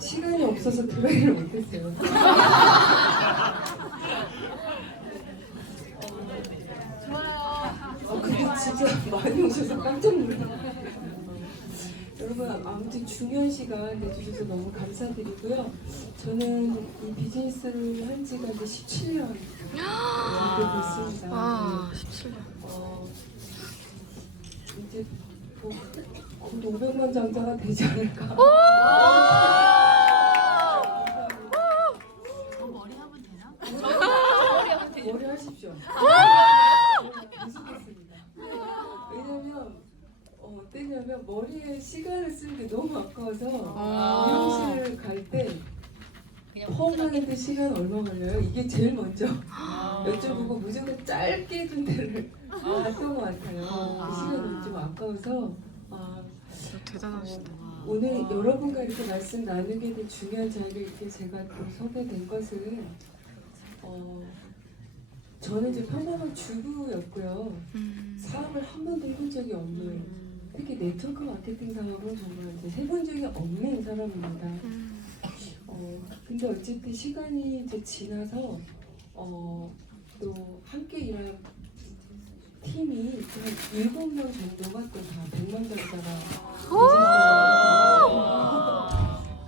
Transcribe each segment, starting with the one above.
시간이 없어서 들어가지를 못했어요. 근데 진짜 많이 오셔서 깜짝 놀랐어요. 여러분 아무튼 중요한 시간 내주셔서 너무 감사드리고요. 저는 이 비즈니스를 한 지가 이제 17년 정도 됐습니다. 아, 17년. 이제 뭐 500만 장자가 되지 않을까. 머리 하면 되나? 머리 하십시오. 계속했습니다. 왜냐면 어떠냐면 머리에 시간을 쓰는 게 너무 아까워서 미용실을 갈 때 펌하는데 시간 얼마 걸려요? 이게 제일 먼저 여쭤보고 무조건 짧게 해준 데를 갔던 것 같아요. 그 시간이 좀 아까워서 대단하시다. 오늘 여러분과 이렇게 말씀 나누게 된 중요한 자리에 이렇게 제가 또 서게 된 것은 저는 이제 평범한 주부였고요. 사업을 한 번도 해본 적이 없는, 특히 네트워크 마케팅 사업은 정말 이제 해본 적이 없는 사람입니다. 근데 어쨌든 시간이 이제 지나서 또 함께 일한 팀이 한 7명 정도가 또 다 100만 장자가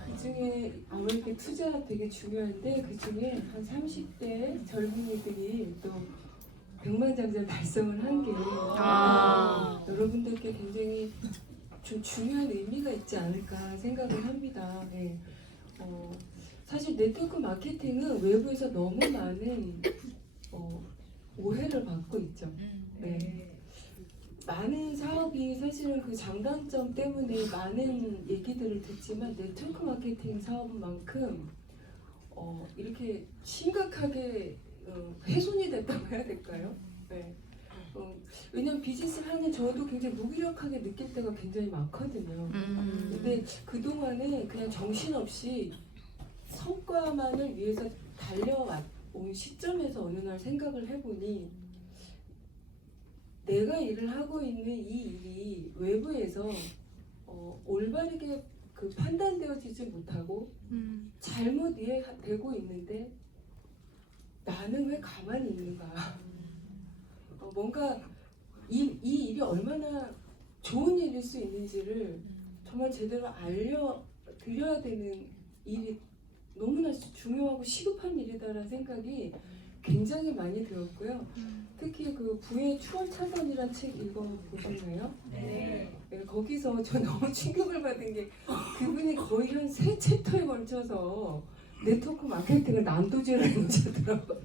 그 중에 아무래도 투자가 되게 중요한데 그 중에 한 30대 젊은이들이 또 100만 장자 달성을 한 게 여러분들께 굉장히 좀 중요한 의미가 있지 않을까 생각을 합니다. 네. 사실 네트워크 마케팅은 외부에서 너무 많은 오해를 받고 있죠. 네. 많은 사업이 사실은 그 장단점 때문에 많은 얘기들을 듣지만 네트워크 마케팅 사업만큼 이렇게 심각하게 훼손이 됐다고 해야 될까요? 네. 왜냐면 비즈니스를 하는 저도 굉장히 무기력하게 느낄 때가 굉장히 많거든요. 근데 그동안은 그냥 정신없이 성과만을 위해서 달려온 시점에서 어느 날 생각을 해보니 내가 일을 하고 있는 이 일이 외부에서 올바르게 그 판단되어지지 못하고 잘못 이해되고 있는데 나는 왜 가만히 있는가. 뭔가 이 일이 얼마나 좋은 일일 수 있는지를 정말 제대로 알려드려야 되는 일이 너무나 중요하고 시급한 일이다라는 생각이 굉장히 많이 들었고요. 특히 그 부의 추월차선이라는 책 읽어보셨나요? 네. 거기서 저 너무 충격을 받은 게 그분이 거의 한 3챕터에 걸쳐서 네트워크 마케팅을 난도질을 해놓으시더라고요.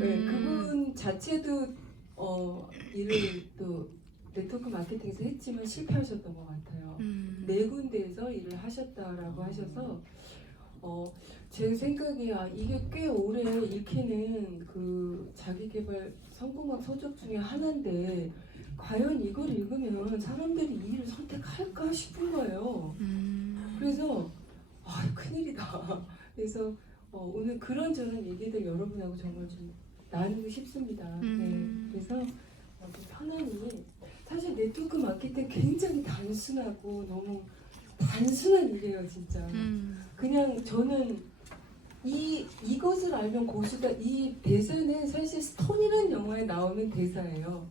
네, 그분 자체도 일을 또 네트워크 마케팅에서 했지만 실패하셨던 것 같아요. 4군데에서 일을 하셨다라고 하셔서 제 생각에 이게 꽤 오래 읽히는 그 자기계발 성공학 서적 중에 하나인데 과연 이걸 읽으면 사람들이 이 일을 선택할까 싶은 거예요. 그래서 큰일이다. 그래서 오늘 그런저런 얘기들 여러분하고 정말 좀 나누고 싶습니다. 네, 그래서 편안히 사실 네트워크 마케팅 굉장히 단순하고 너무 단순한 일이에요, 진짜. 그냥 저는 이것을 알면 고수다, 이 대사는 사실 스톤이라는 영화에 나오는 대사예요.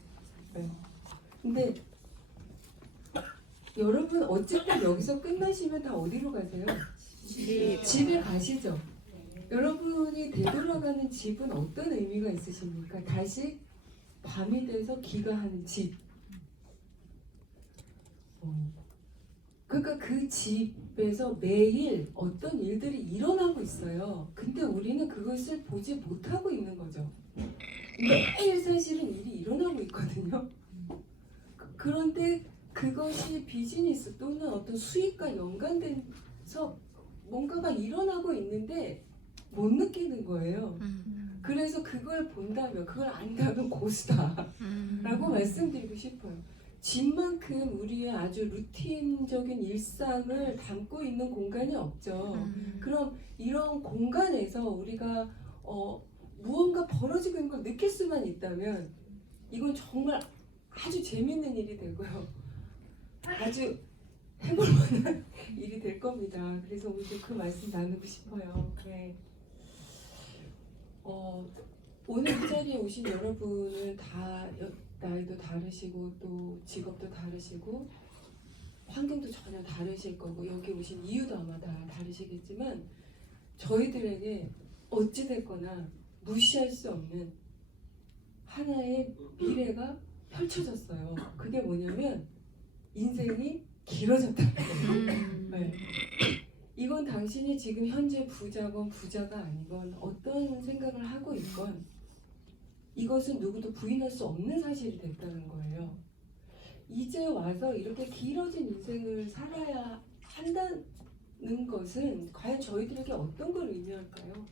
네. 근데 여러분 어쨌든 여기서 끝나시면 다 어디로 가세요? 집에 가시죠. 여러분이 되돌아가는 집은 어떤 의미가 있으십니까? 다시 밤이 돼서 귀가하는 집. 그러니까 그 집에서 매일 어떤 일들이 일어나고 있어요. 근데 우리는 그것을 보지 못하고 있는 거죠. 매일 사실은 일이 일어나고 있거든요. 그런데 그것이 비즈니스 또는 어떤 수익과 연관돼서 뭔가가 일어나고 있는데 못 느끼는 거예요. 그래서 그걸 본다면, 그걸 안다면 고수다라고 말씀드리고 싶어요. 집만큼 우리의 아주 루틴적인 일상을 담고 있는 공간이 없죠. 그럼 이런 공간에서 우리가 무언가 벌어지고 있는 걸 느낄 수만 있다면 이건 정말 아주 재밌는 일이 되고요. 아주 해볼 만한 일이 될 겁니다. 그래서 오늘 좀 그 말씀 나누고 싶어요. 네. 오늘 이 자리에 오신 여러분은 다 나이도 다르시고 또 직업도 다르시고 환경도 전혀 다르실 거고 여기 오신 이유도 아마 다 다르시겠지만 저희들에게 어찌됐거나 무시할 수 없는 하나의 미래가 펼쳐졌어요. 그게 뭐냐면 인생이 길어졌다. 네. 이건 당신이 지금 현재 부자건 부자가 아니건 어떤 생각을 하고 있건 이것은 누구도 부인할 수 없는 사실이 됐다는 거예요. 이제 와서 이렇게 길어진 인생을 살아야 한다는 것은 과연 저희들에게 어떤 걸 의미할까요?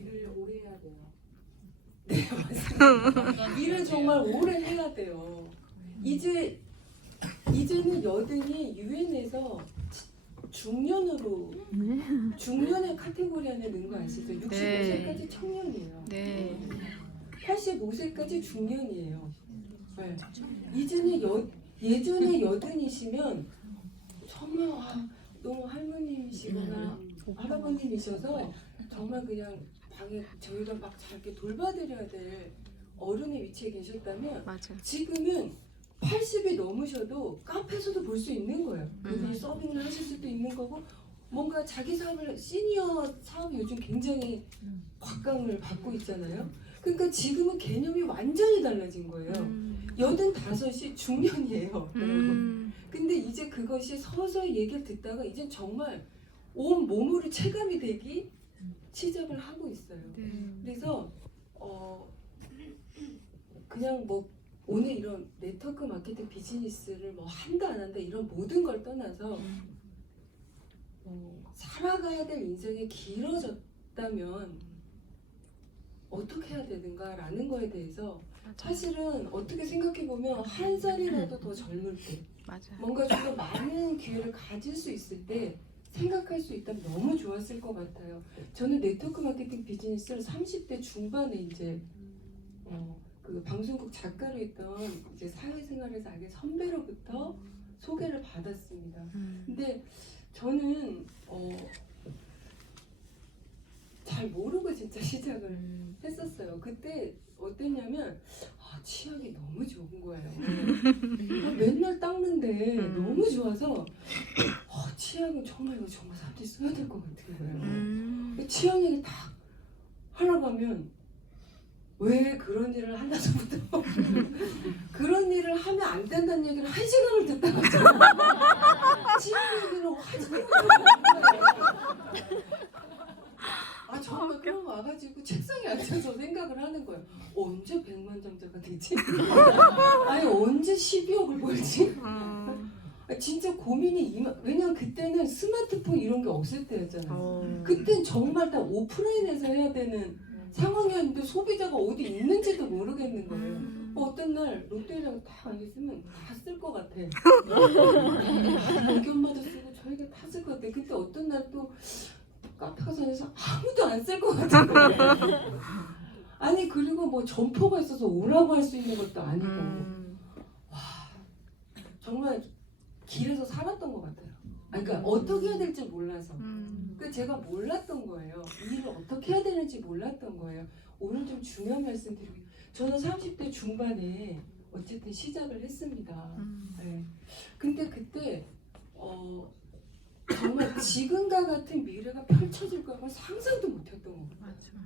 일을 오래 해야 돼요. 네, 맞습니다. 일을 정말 오래 해야 돼요. 이제는 여든이 유엔에서 중년의 카테고리 안에 넣은 거 아시죠? 65세까지 청년이에요. 네. 85세까지 중년이에요. 네. 예전에 여든이시면 정말 너무 할머님이시거나 할아버님이셔서 정말 그냥 방에 저희가 막 잘 이렇게 돌봐드려야 될 어른의 위치에 계셨다면 맞아. 지금은 80이 넘으셔도 카페에서도 볼 수 있는 거예요. 그분이 서빙을 하실 수도 있는 거고 뭔가 자기 사업을 시니어 사업이 요즘 굉장히 곽강을 받고 있잖아요. 그러니까 지금은 개념이 완전히 달라진 거예요. 85이 중년이에요. 근데 이제 그것이 서서히 얘기를 듣다가 이제 정말 온 몸으로 체감이 되기 시작을 하고 있어요. 그래서 그냥 뭐 오늘 이런 네트워크 마케팅 비즈니스를 뭐 한다 안 한다 이런 모든 걸 떠나서 살아가야 될 인생이 길어졌다면 어떻게 해야 되는가라는 거에 대해서 사실은 어떻게 생각해 보면 한 살이라도 더 젊을 때 맞아. 뭔가 좀 더 많은 기회를 가질 수 있을 때 생각할 수 있다면 너무 좋았을 것 같아요. 저는 네트워크 마케팅 비즈니스를 30대 중반에 이제 그 방송국 작가로 있던 이제 사회생활에서 알게 선배로부터 소개를 받았습니다. 근데 저는 잘 모르고 진짜 시작을 했었어요. 그때 어땠냐면 치약이 너무 좋은 거예요. 맨날 닦는데 너무 좋아서 치약은 정말 이거 정말 사람들이 써야 될 것 같은 거예요. 치약 얘기 딱 하라고 하면 왜 그런 일을 하려서부터 그런 일을 하면 안 된다는 얘기를 1시간을 듣다가 치약 얘기를 하지 정말 그럼 와가지고 책상에 앉아서 생각을 하는 거예요. 언제 100만장자가 되지? 아니 언제 12억을 벌지? 진짜 고민이 왜냐면 그때는 스마트폰 이런 게 없을 때였잖아요. 그땐 정말 다 오프라인에서 해야 되는 상황이었는데 소비자가 어디 있는지도 모르겠는 거예요. 어떤 날 롯데리아가 딱 앉았으면 다 쓸 것 같아. 여기 엄마도 쓰고 저희가 다 쓸 것 같아. 근데 어떤 날 또 카페 가서 아무도 안 쓸 것 같은 거예요. 아니 그리고 뭐 점포가 있어서 오라고 할 수 있는 것도 아니고 와 정말 길에서 살았던 것 같아요. 그러니까 어떻게 해야 될지 몰라서 그 제가 몰랐던 거예요. 이 일을 어떻게 해야 되는지 몰랐던 거예요. 오늘 좀 중요한 말씀 드리고 저는 30대 중반에 어쨌든 시작을 했습니다. 네. 근데 그때 정말 지금과 같은 미래가 펼쳐질 거라고 상상도 못했던 것 같아요.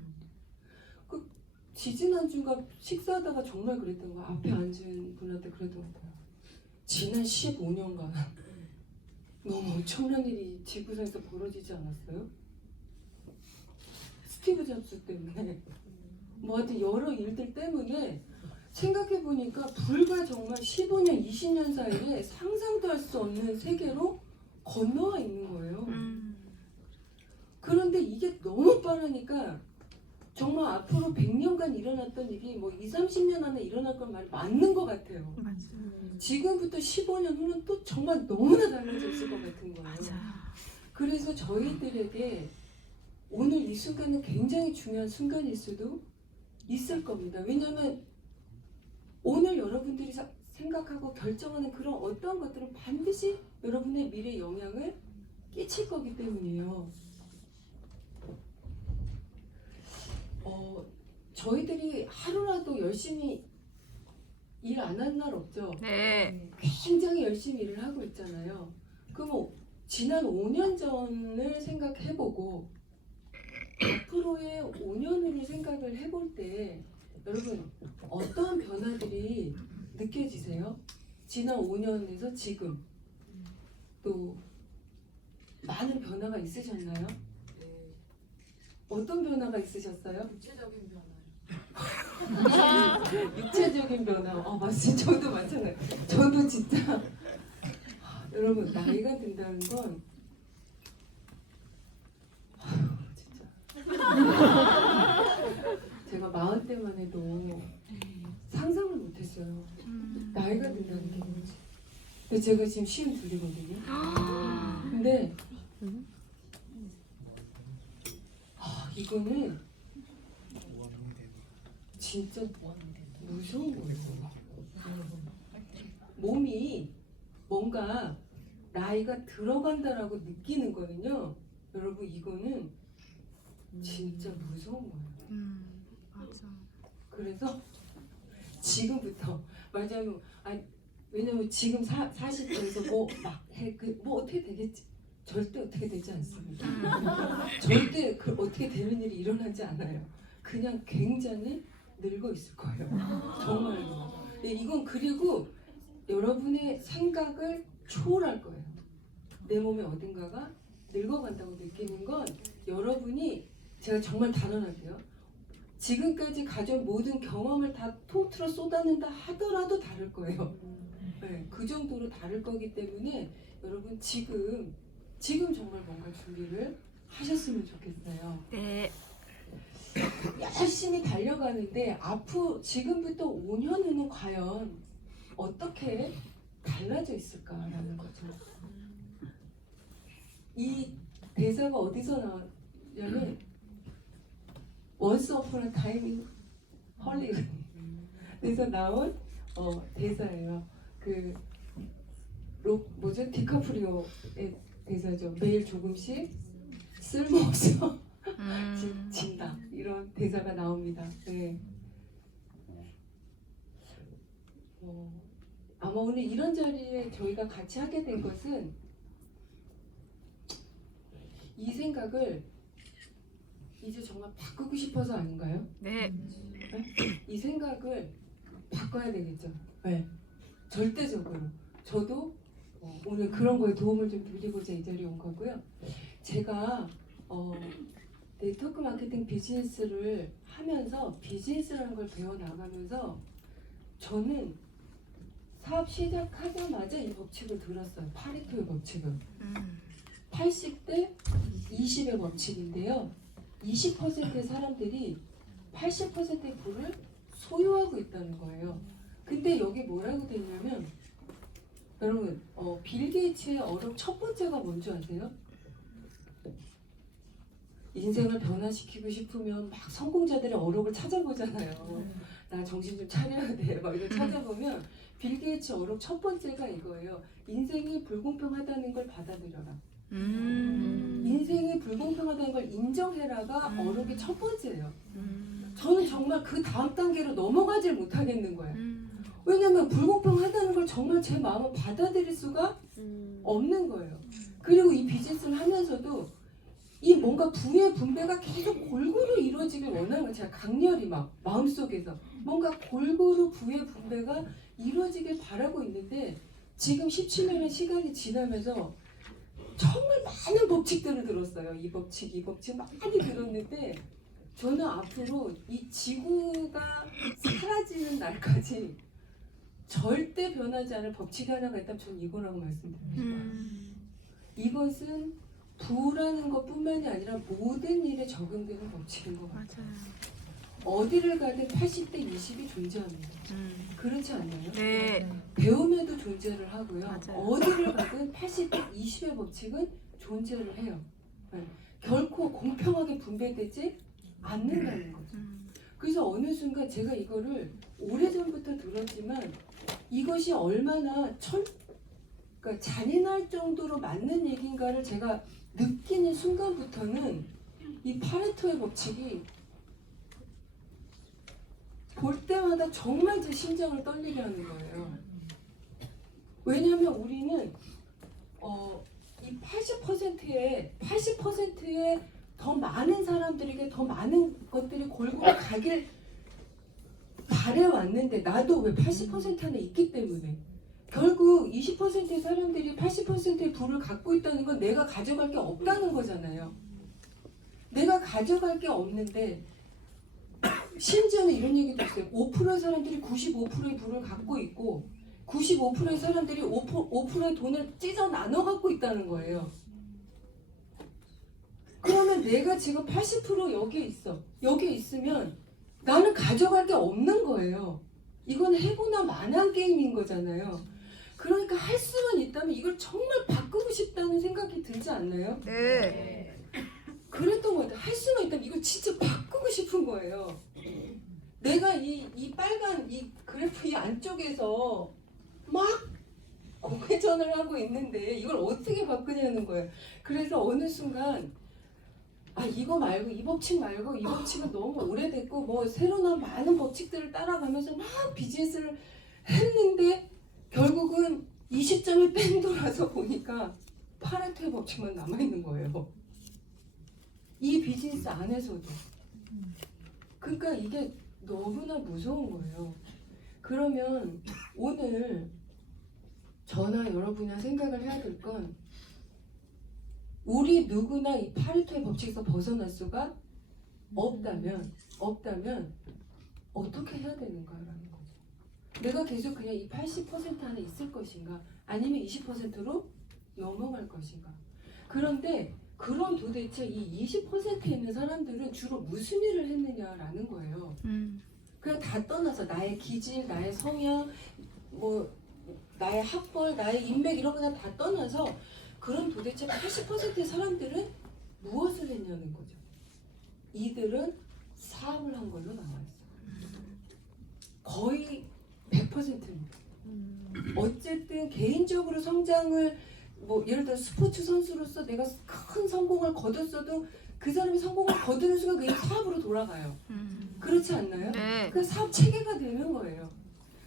그 지지난주가 식사하다가 정말 그랬던 거예요. 앞에 앉은 분한테 그랬던 것 같아요. 지난 15년간 너무 엄청난 일이 지구상에서 벌어지지 않았어요? 스티브 잡스 때문에 뭐 하여튼 여러 일들 때문에 생각해보니까 불과 정말 15년, 20년 사이에 상상도 할 수 없는 세계로 건너와 있는 거예요. 그런데 이게 너무 빠르니까 정말 앞으로 100년간 일어났던 일이 뭐 20, 30년 안에 일어날 건 말이 맞는 것 같아요. 지금부터 15년 후는 또 정말 너무나 달라져 있을 것 같은 거예요. 그래서 저희들에게 오늘 이 순간은 굉장히 중요한 순간일 수도 있을 겁니다. 왜냐하면 오늘 여러분들이 생각하고 결정하는 그런 어떠한 것들은 반드시 여러분의 미래에 영향을 끼칠 거기 때문이에요. 저희들이 하루라도 열심히 일 안 한 날 없죠? 네. 굉장히 열심히 일을 하고 있잖아요. 그럼 지난 5년 전을 생각해보고 앞으로의 5년을 생각을 해볼 때 여러분 어떠한 변화들이 느껴지세요? 지난 5년에서 지금 또 많은 변화가 있으셨나요? 어떤 변화가 있으셨어요? 구체적인 변화요. 육체적인 변화. 맞습니다. 저도 마찬가지. 저도 진짜 여러분 나이가 든다는 건 진짜 제가 40대만 해도 상상을 못했어요. 나이가 든다는 게 뭔지. 근데 제가 지금 52이거든요. 근데 이거는 진짜 무서운 거예요. 몸이 뭔가 나이가 들어간다라고 느끼는 거는요. 여러분 이거는 진짜 무서운 거예요. 맞아. 그래서 지금부터 맞아요. 왜냐면 지금 40대에서 뭐 어떻게 되겠지? 절대 어떻게 되지 않습니다. 절대 어떻게 되는 일이 일어나지 않아요. 그냥 굉장히 늙어 있을 거예요. 정말로. 이건 그리고 여러분의 생각을 초월할 거예요. 내 몸의 어딘가가 늙어간다고 느끼는 건 여러분이 제가 정말 단언할게요. 지금까지 가져온 모든 경험을 다 통틀어 쏟아낸다 하더라도 다를 거예요. 네, 그 정도로 다를 거기 때문에 여러분 지금 정말 뭔가 준비를 하셨으면 좋겠어요. 네. 열심히 달려가는데 지금부터 5년 후는 과연 어떻게 달라져 있을까라는 거죠. 이 대사가 어디서 나왔냐면 Once Upon a Time in Hollywood에서 나온 대사예요. 디카프리오의 대사죠. 매일 조금씩 쓸모없어 진다 이런 대사가 나옵니다. 네. 아마 오늘 이런 자리에 저희가 같이 하게 된 것은 이 생각을 이제 정말 바꾸고 싶어서 아닌가요? 네. 이 생각을 바꿔야 되겠죠. 네. 절대적으로. 저도 오늘 그런 거에 도움을 좀 드리고자 이 자리에 온 거고요. 제가 네트워크 마케팅 비즈니스를 하면서 비즈니스라는 걸 배워나가면서 저는 사업 시작하자마자 이 법칙을 들었어요. 파리토의 법칙을. 80대 20의 법칙인데요. 20%의 사람들이 80%의 부를 소유하고 있다는 거예요. 근데 여기 뭐라고 되냐면 여러분 빌 게이츠의 어록 첫 번째가 뭔지 아세요? 인생을 변화시키고 싶으면 막 성공자들의 어록을 찾아보잖아요. 나 정신 좀 차려야 돼. 막 이거 찾아보면 빌 게이츠 어록 첫 번째가 이거예요. 인생이 불공평하다는 걸 받아들여라. 인생이 불공평하다는 걸 인정해라가 어록이 첫 번째예요. 저는 정말 그 다음 단계로 넘어가질 못하겠는 거예요. 왜냐면 불공평하다는 걸 정말 제 마음은 받아들일 수가 없는 거예요. 그리고 이 비즈니스를 하면서도 이 뭔가 부의 분배가 계속 골고루 이루어지길 원하는 거예요. 제가 강렬히 막 마음속에서 뭔가 골고루 부의 분배가 이루어지길 바라고 있는데 지금 17년의 시간이 지나면서 정말 많은 법칙들을 들었어요. 이 법칙 많이 들었는데 저는 앞으로 이 지구가 사라지는 날까지 절대 변하지 않을 법칙이 하나가 있다면 저는 이거라고 말씀드립니다. 이것은 부라는 것뿐만이 아니라 모든 일에 적용되는 법칙인 것 같아요. 어디를 가든 80대 20이 존재합니다. 그렇지 않나요? 네. 배움에도 존재를 하고요. 맞아요. 어디를 가든 80대 20의 법칙은 존재를 해요. 네. 결코 공평하게 분배되지 않는다는 거죠. 그래서 어느 순간 제가 이거를 오래전부터 들었지만 이것이 얼마나 그러니까 잔인할 정도로 맞는 얘기인가를 제가 느끼는 순간부터는 이 파레토의 법칙이 볼 때마다 정말 제 심장을 떨리게 하는 거예요. 왜냐하면 우리는 이 80%의 더 많은 사람들에게 더 많은 것들이 골고루 가길 바래왔는데 나도 왜 80% 안에 있기 때문에 결국 20%의 사람들이 80%의 부를 갖고 있다는 건 내가 가져갈 게 없다는 거잖아요. 내가 가져갈 게 없는데 심지어는 이런 얘기도 있어요. 5%의 사람들이 95%의 부를 갖고 있고 95%의 사람들이 5%의 돈을 찢어 나눠 갖고 있다는 거예요. 그러면 내가 지금 80% 여기에 있어. 여기에 있으면 나는 가져갈 게 없는 거예요. 이건 해보나 마나 게임인 거잖아요. 그러니까 할 수만 있다면 이걸 정말 바꾸고 싶다는 생각이 들지 않나요? 네. 그랬던 것 같아요. 할 수만 있다면 이걸 진짜 바꾸고 싶은 거예요. 내가 이 빨간 이 그래프 이 안쪽에서 막 공회전을 하고 있는데 이걸 어떻게 바꾸냐는 거예요. 그래서 어느 순간 이거 말고 이 법칙 말고 이 법칙은 너무 오래됐고 뭐 새로 나온 많은 법칙들을 따라가면서 막 비즈니스를 했는데 결국은 이 시점에 뺑 돌아서 보니까 파레토의 법칙만 남아있는 거예요. 이 비즈니스 안에서도. 그러니까 이게 너무나 무서운 거예요. 그러면 오늘 저나 여러분이나 생각을 해야 될 건 우리 누구나 이 파레토의 법칙에서 벗어날 수가 없다면 어떻게 해야 되는가라는 거죠. 내가 계속 그냥 이 80% 안에 있을 것인가 아니면 20%로 넘어갈 것인가. 그런데 그럼 도대체 이 20%에 있는 사람들은 주로 무슨 일을 했느냐라는 거예요. 그냥 다 떠나서 나의 기질, 나의 성향, 뭐 나의 학벌, 나의 인맥 이런 거 다 떠나서 그럼 도대체 80%의 사람들은 무엇을 했냐는 거죠. 이들은 사업을 한 걸로 나와 있어요. 거의 100%입니다. 어쨌든 개인적으로 성장을 뭐 예를 들어 스포츠 선수로서 내가 큰 성공을 거뒀어도 그 사람이 성공을 거두는 순간 그게 사업으로 돌아가요. 그렇지 않나요? 네. 그 사업 체계가 되는 거예요.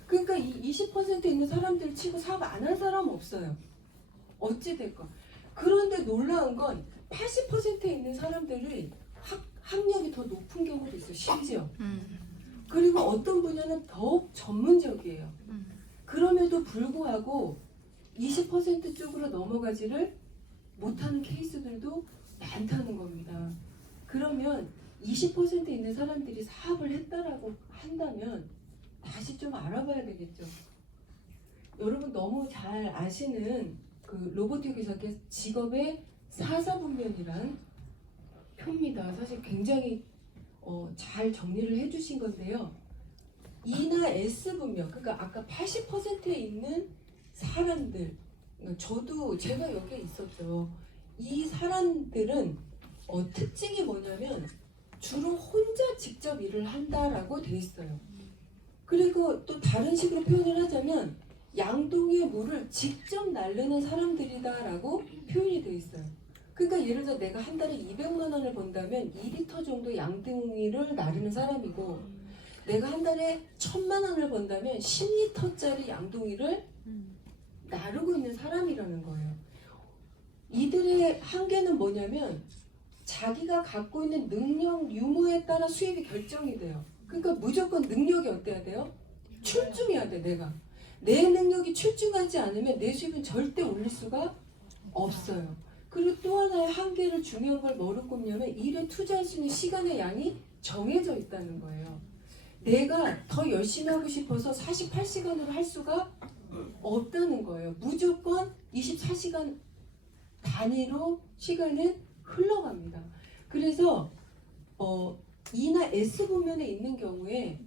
그러니까 이 20% 있는 사람들 치고 사업 안 한 사람 없어요. 어찌 될까? 그런데 놀라운 건 80%에 있는 사람들이 학력이 더 높은 경우도 있어요. 심지어. 그리고 어떤 분야는 더욱 전문적이에요. 그럼에도 불구하고 20% 쪽으로 넘어가지를 못하는 케이스들도 많다는 겁니다. 그러면 20% 있는 사람들이 사업을 했다라고 한다면 다시 좀 알아봐야 되겠죠. 여러분 너무 잘 아시는 그 로버트 기사의 직업의 사사분면이란 표입니다. 사실 굉장히 잘 정리를 해주신 건데요. E나 S 분면, 그러니까 아까 80%에 있는 사람들, 그러니까 저도 제가 여기에 있었죠. 이 사람들은 특징이 뭐냐면 주로 혼자 직접 일을 한다라고 돼 있어요. 그리고 또 다른 식으로 표현을 하자면 양동이의 물을 직접 나르는 사람들이다라고 표현이 돼 있어요. 그러니까 예를 들어 내가 한 달에 200만 원을 번다면 2리터 정도 양동이를 나르는 사람이고 내가 한 달에 1000만 원을 번다면 10리터짜리 양동이를 나르고 있는 사람이라는 거예요. 이들의 한계는 뭐냐면 자기가 갖고 있는 능력 유무에 따라 수입이 결정이 돼요. 그러니까 무조건 능력이 어때야 돼요? 출중해야 돼. 내 능력이 출중하지 않으면 내 수입은 절대 올릴 수가 없어요. 그리고 또 하나의 한계를 중요한 걸 뭐로 꼽냐면 일에 투자할 수 있는 시간의 양이 정해져 있다는 거예요. 내가 더 열심히 하고 싶어서 48시간으로 할 수가 없다는 거예요. 무조건 24시간 단위로 시간은 흘러갑니다. 그래서 E나 S 부면에 있는 경우에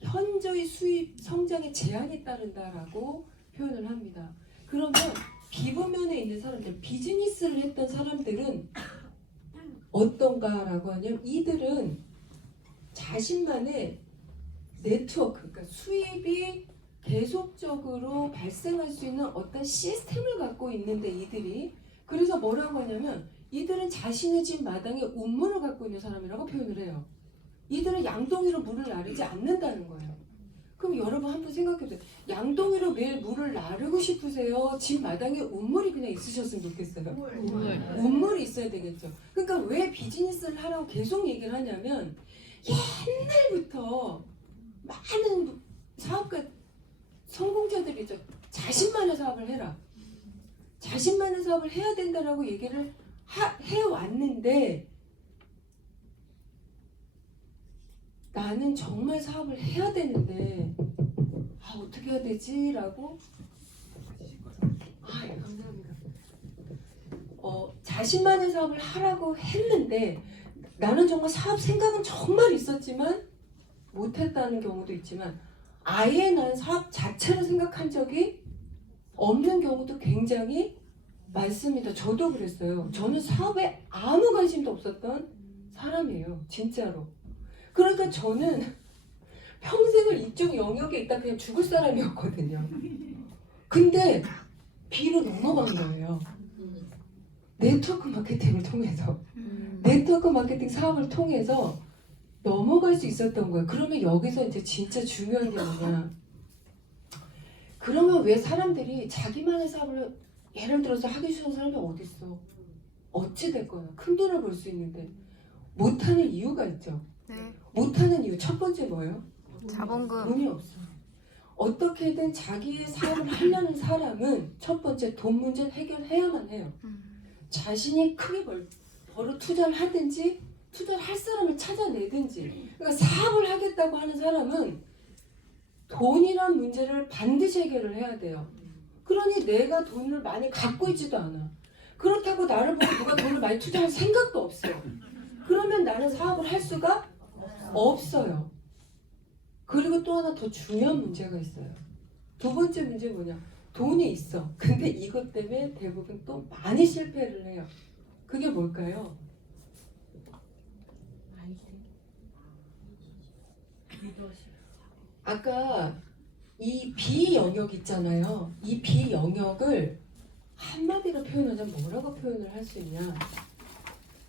현저히 수입 성장에 제한이 따른다라고 표현을 합니다. 그러면 B 부면에 있는 사람들, 비즈니스를 했던 사람들은 어떤가라고 하냐면 이들은 자신만의 네트워크, 그러니까 수입이 계속적으로 발생할 수 있는 어떤 시스템을 갖고 있는데 이들이 그래서 뭐라고 하냐면 이들은 자신의 집 마당에 운문을 갖고 있는 사람이라고 표현을 해요. 이들은 양동이로 물을 나르지 않는다는 거예요. 그럼 여러분 한번 생각해보세요. 양동이로 매일 물을 나르고 싶으세요? 집 마당에 운물이 그냥 있으셨으면 좋겠어요? 운물이 있어야 되겠죠. 그러니까 왜 비즈니스를 하라고 계속 얘기를 하냐면 옛날부터 많은 사업가 성공자들이죠. 자신만의 사업을 해라. 자신만의 사업을 해야 된다라고 얘기를 해왔는데 나는 정말 사업을 해야 되는데 어떻게 해야 되지? 라고 감사합니다. 자신만의 사업을 하라고 했는데 나는 정말 사업 생각은 정말 있었지만 못했다는 경우도 있지만 아예 난 사업 자체를 생각한 적이 없는 경우도 굉장히 많습니다. 저도 그랬어요. 저는 사업에 아무 관심도 없었던 사람이에요. 진짜로. 그러니까 저는 평생을 이쪽 영역에 있다 그냥 죽을 사람이었거든요. 근데 B로 넘어간 거예요. 네트워크 마케팅을 통해서. 네트워크 마케팅 사업을 통해서 넘어갈 수 있었던 거예요. 그러면 여기서 이제 진짜 중요한 게 뭐냐. 그러면 왜 사람들이 자기만의 사업을 예를 들어서 하기 싫은 사람이 어디 있어? 어찌 될 거야? 큰 돈을 벌 수 있는데 못하는 이유가 있죠. 네. 못하는 이유 첫 번째 뭐예요? 자본금. 돈이 없어. 어떻게든 자기의 사업을 하려는 사람은 첫 번째 돈 문제를 해결해야만 해요. 자신이 크게 벌어 투자를 하든지 투자를 할 사람을 찾아내든지. 그러니까 사업을 하겠다고 하는 사람은 돈이란 문제를 반드시 해결을 해야 돼요. 그러니 내가 돈을 많이 갖고 있지도 않아. 그렇다고 나를 보고 누가 돈을 많이 투자할 생각도 없어요. 그러면 나는 사업을 할 수가 없어요. 그리고 또 하나 더 중요한 문제가 있어요. 두 번째 문제 뭐냐? 돈이 있어. 근데 이것 때문에 대부분 또 많이 실패를 해요. 그게 뭘까요? 아까 이 B 영역 있잖아요. 이 B 영역을 한마디로 표현하자면 뭐라고 표현을 할 수 있냐?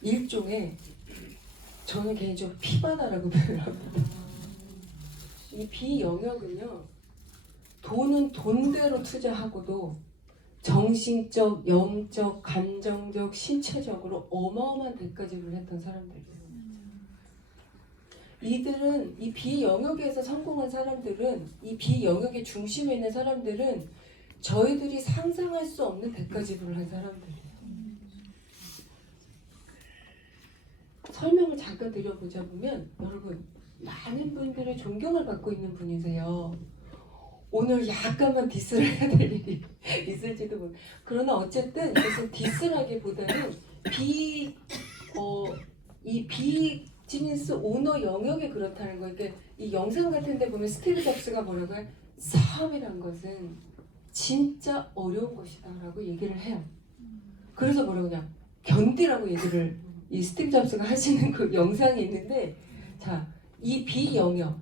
일종의 저는 개인적으로 피바다라고 표현합니다. 이 B 영역은요. 돈은 돈대로 투자하고도 정신적, 영적, 감정적, 신체적으로 어마어마한 대가지불을 했던 사람들이에요. 이들은 이 B 영역에서 성공한 사람들은 이 B 영역의 중심에 있는 사람들은 저희들이 상상할 수 없는 대가지불을 한 사람들이에요. 설명을 잠깐 드려보자 보면 여러분 많은 분들의 존경을 받고 있는 분이세요. 오늘 약간만 디스를 해야 될 일이 있을지도 모르겠어요. 그러나 어쨌든 이것은 디스라기보다는 이 비즈니스 오너 영역에 그렇다는 거예요. 그러니까 이 영상 같은 데 보면 스티브 잡스가 뭐라고 해요? 사업이란 것은 진짜 어려운 것이다 라고 얘기를 해요. 그래서 뭐라고 그냥 견디라고 얘기를 이 스티브 잡스가 하시는 그 영상이 있는데 자, 이 B 영역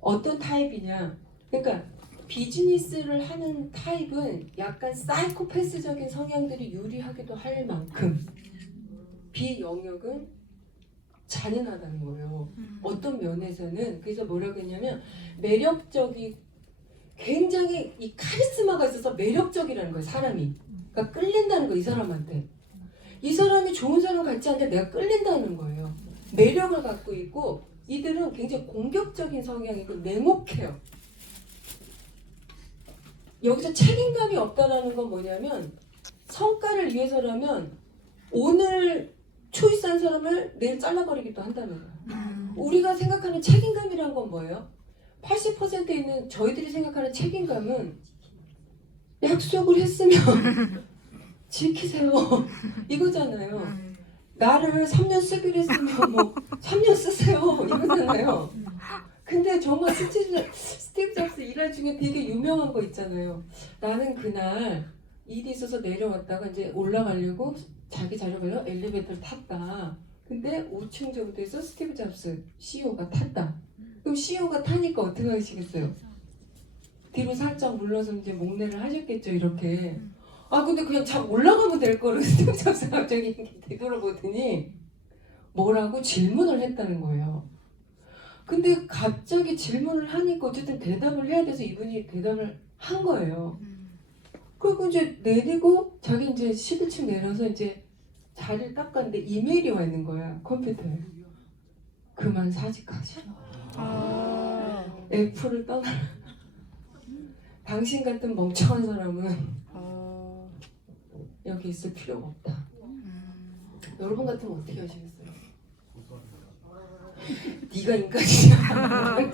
어떤 타입이냐 그러니까 비즈니스를 하는 타입은 약간 사이코패스적인 성향들이 유리하기도 할 만큼 B 영역은 잔인하다는 거예요. 어떤 면에서는 그래서 뭐라고 했냐면 매력적이 굉장히 이 카리스마가 있어서 매력적이라는 거예요. 사람이 그러니까 끌린다는 거 이 사람한테 이 사람이 좋은 사람 같지 않은데 내가 끌린다는 거예요. 매력을 갖고 있고 이들은 굉장히 공격적인 성향이고 냉혹해요. 여기서 책임감이 없다라는 건 뭐냐면 성과를 위해서라면 오늘 초이스한 사람을 내일 잘라버리기도 한다는 거예요. 우리가 생각하는 책임감이란 건 뭐예요? 80% 있는 저희들이 생각하는 책임감은 약속을 했으면 지키세요 이거잖아요. 나를 3년 쓰기로 했으면 뭐 3년 쓰세요 이거잖아요. 근데 정말 스티브 잡스 일할 중에 되게 유명한 거 있잖아요. 나는 그날 일이 있어서 내려왔다가 이제 올라가려고 자기 자료 가려 엘리베이터를 탔다. 근데 5층 정도에서 스티브 잡스 CEO가 탔다. 그럼 CEO가 타니까 어떻게 하시겠어요? 뒤로 살짝 물러서 이제 목례를 하셨겠죠, 이렇게. 아, 근데 그냥 착 올라가면 될 거를 스승장사 갑자기 이렇게 되돌아보더니 뭐라고 질문을 했다는 거예요. 근데 갑자기 질문을 하니까 어쨌든 대답을 해야 돼서 이분이 대답을 한 거예요. 그리고 이제 내리고 자기 이제 11층 내려서 이제 자리를 닦았는데 이메일이 와 있는 거야, 컴퓨터에. 그만 사직하시오. F를 떠나라. 당신 같은 멍청한 사람은 여기 있을 필요가 없다. 여러분 같으면 어떻게 하시겠어요? 네가 인간이야.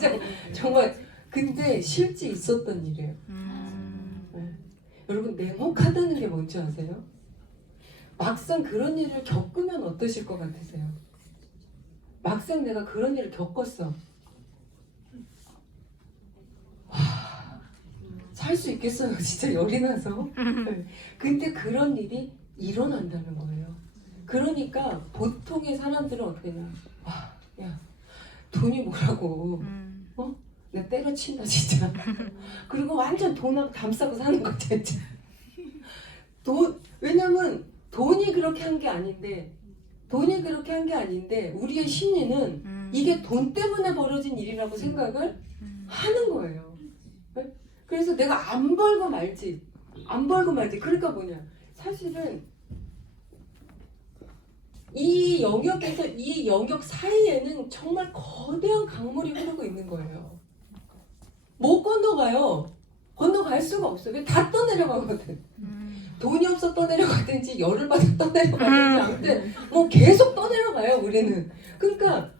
정말 근데 실제 있었던 일이에요. 네. 여러분 냉혹하다는 게 뭔지 아세요? 막상 그런 일을 겪으면 어떠실 것 같으세요? 막상 내가 그런 일을 겪었어. 살 수 있겠어요? 진짜 열이 나서. 네. 근데 그런 일이 일어난다는 거예요. 그러니까 보통의 사람들은 어떻게 하냐? 와, 야, 돈이 뭐라고? 어? 내가 때려친다 진짜. 그리고 완전 돈 감싸고 사는 거 진짜. 왜냐면 돈이 그렇게 한 게 아닌데, 우리의 심리는 이게 돈 때문에 벌어진 일이라고 생각을 하는 거예요. 네? 그래서 내가 안 벌고 말지. 그러니까 뭐냐? 사실은 이 영역에서 이 영역 사이에는 정말 거대한 강물이 흐르고 있는 거예요. 못 건너가요. 건너갈 수가 없어요. 왜 다 떠내려가거든. 돈이 없어 떠내려가든지 열을 받아 떠내려가든지 아무튼 뭐 계속 떠내려가요 우리는. 그러니까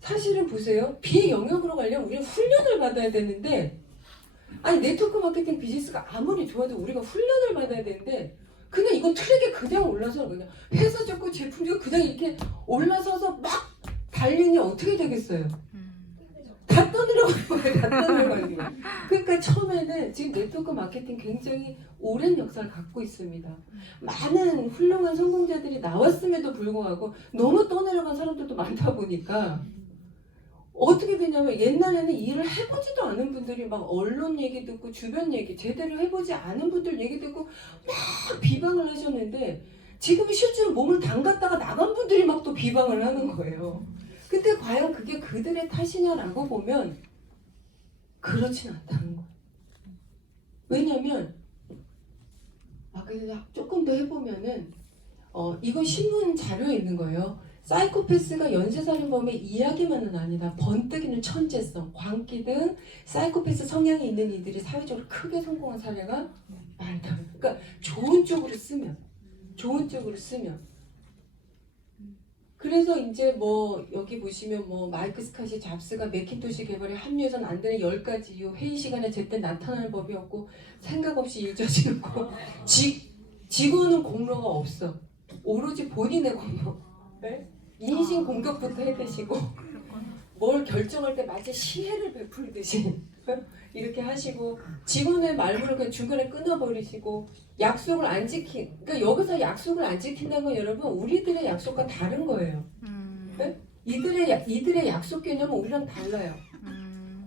사실은 보세요. 비영역으로 가려면 우리는 훈련을 받아야 되는데, 아니 네트워크 마케팅 비즈니스가 아무리 좋아도 우리가 훈련을 받아야 되는데 그냥 이거 트랙에 그냥 올라서 그냥 회사 좋고 제품 좋고 그냥 이렇게 올라서서 막 달리니 어떻게 되겠어요? 다 떠내려가는 거예요. 그러니까 처음에는 지금 네트워크 마케팅 굉장히 오랜 역사를 갖고 있습니다. 많은 훌륭한 성공자들이 나왔음에도 불구하고 너무 떠내려간 사람들도 많다 보니까 어떻게 되냐면 옛날에는 일을 해보지도 않은 분들이 막 언론 얘기 듣고 주변 얘기 제대로 해보지 않은 분들 얘기 듣고 막 비방을 하셨는데 지금 실제로 몸을 담갔다가 나간 분들이 막 또 비방을 하는 거예요. 근데 과연 그게 그들의 탓이냐라고 보면 그렇진 않다는 거예요. 왜냐면 조금 더 해보면은 이거 신문 자료에 있는 거예요. 사이코패스가 연쇄살인범의 이야기만은 아니다. 번뜩이는 천재성, 광기 등 사이코패스 성향이 있는 이들이 사회적으로 크게 성공한 사례가 많다. 그러니까 좋은 쪽으로 쓰면. 그래서 이제 뭐 여기 보시면 뭐 마이크 스캇이 잡스가 매킨토시 개발에 합류해서는 안 되는 10가지 이유, 회의 시간에 제때 나타나는 법이 없고 생각 없이 일 저지르고 직원은 공로가 없어. 오로지 본인의 공로. 네? 인신 공격부터 해대시고 뭘 결정할 때 마치 시혜를 베풀듯이 이렇게 하시고 직원의 말문을 그냥 중간에 끊어버리시고 약속을 안 그러니까 여기서 약속을 안 지킨다는 건 여러분 우리들의 약속과 다른 거예요. 네? 이들의 약속 개념은 우리랑 달라요.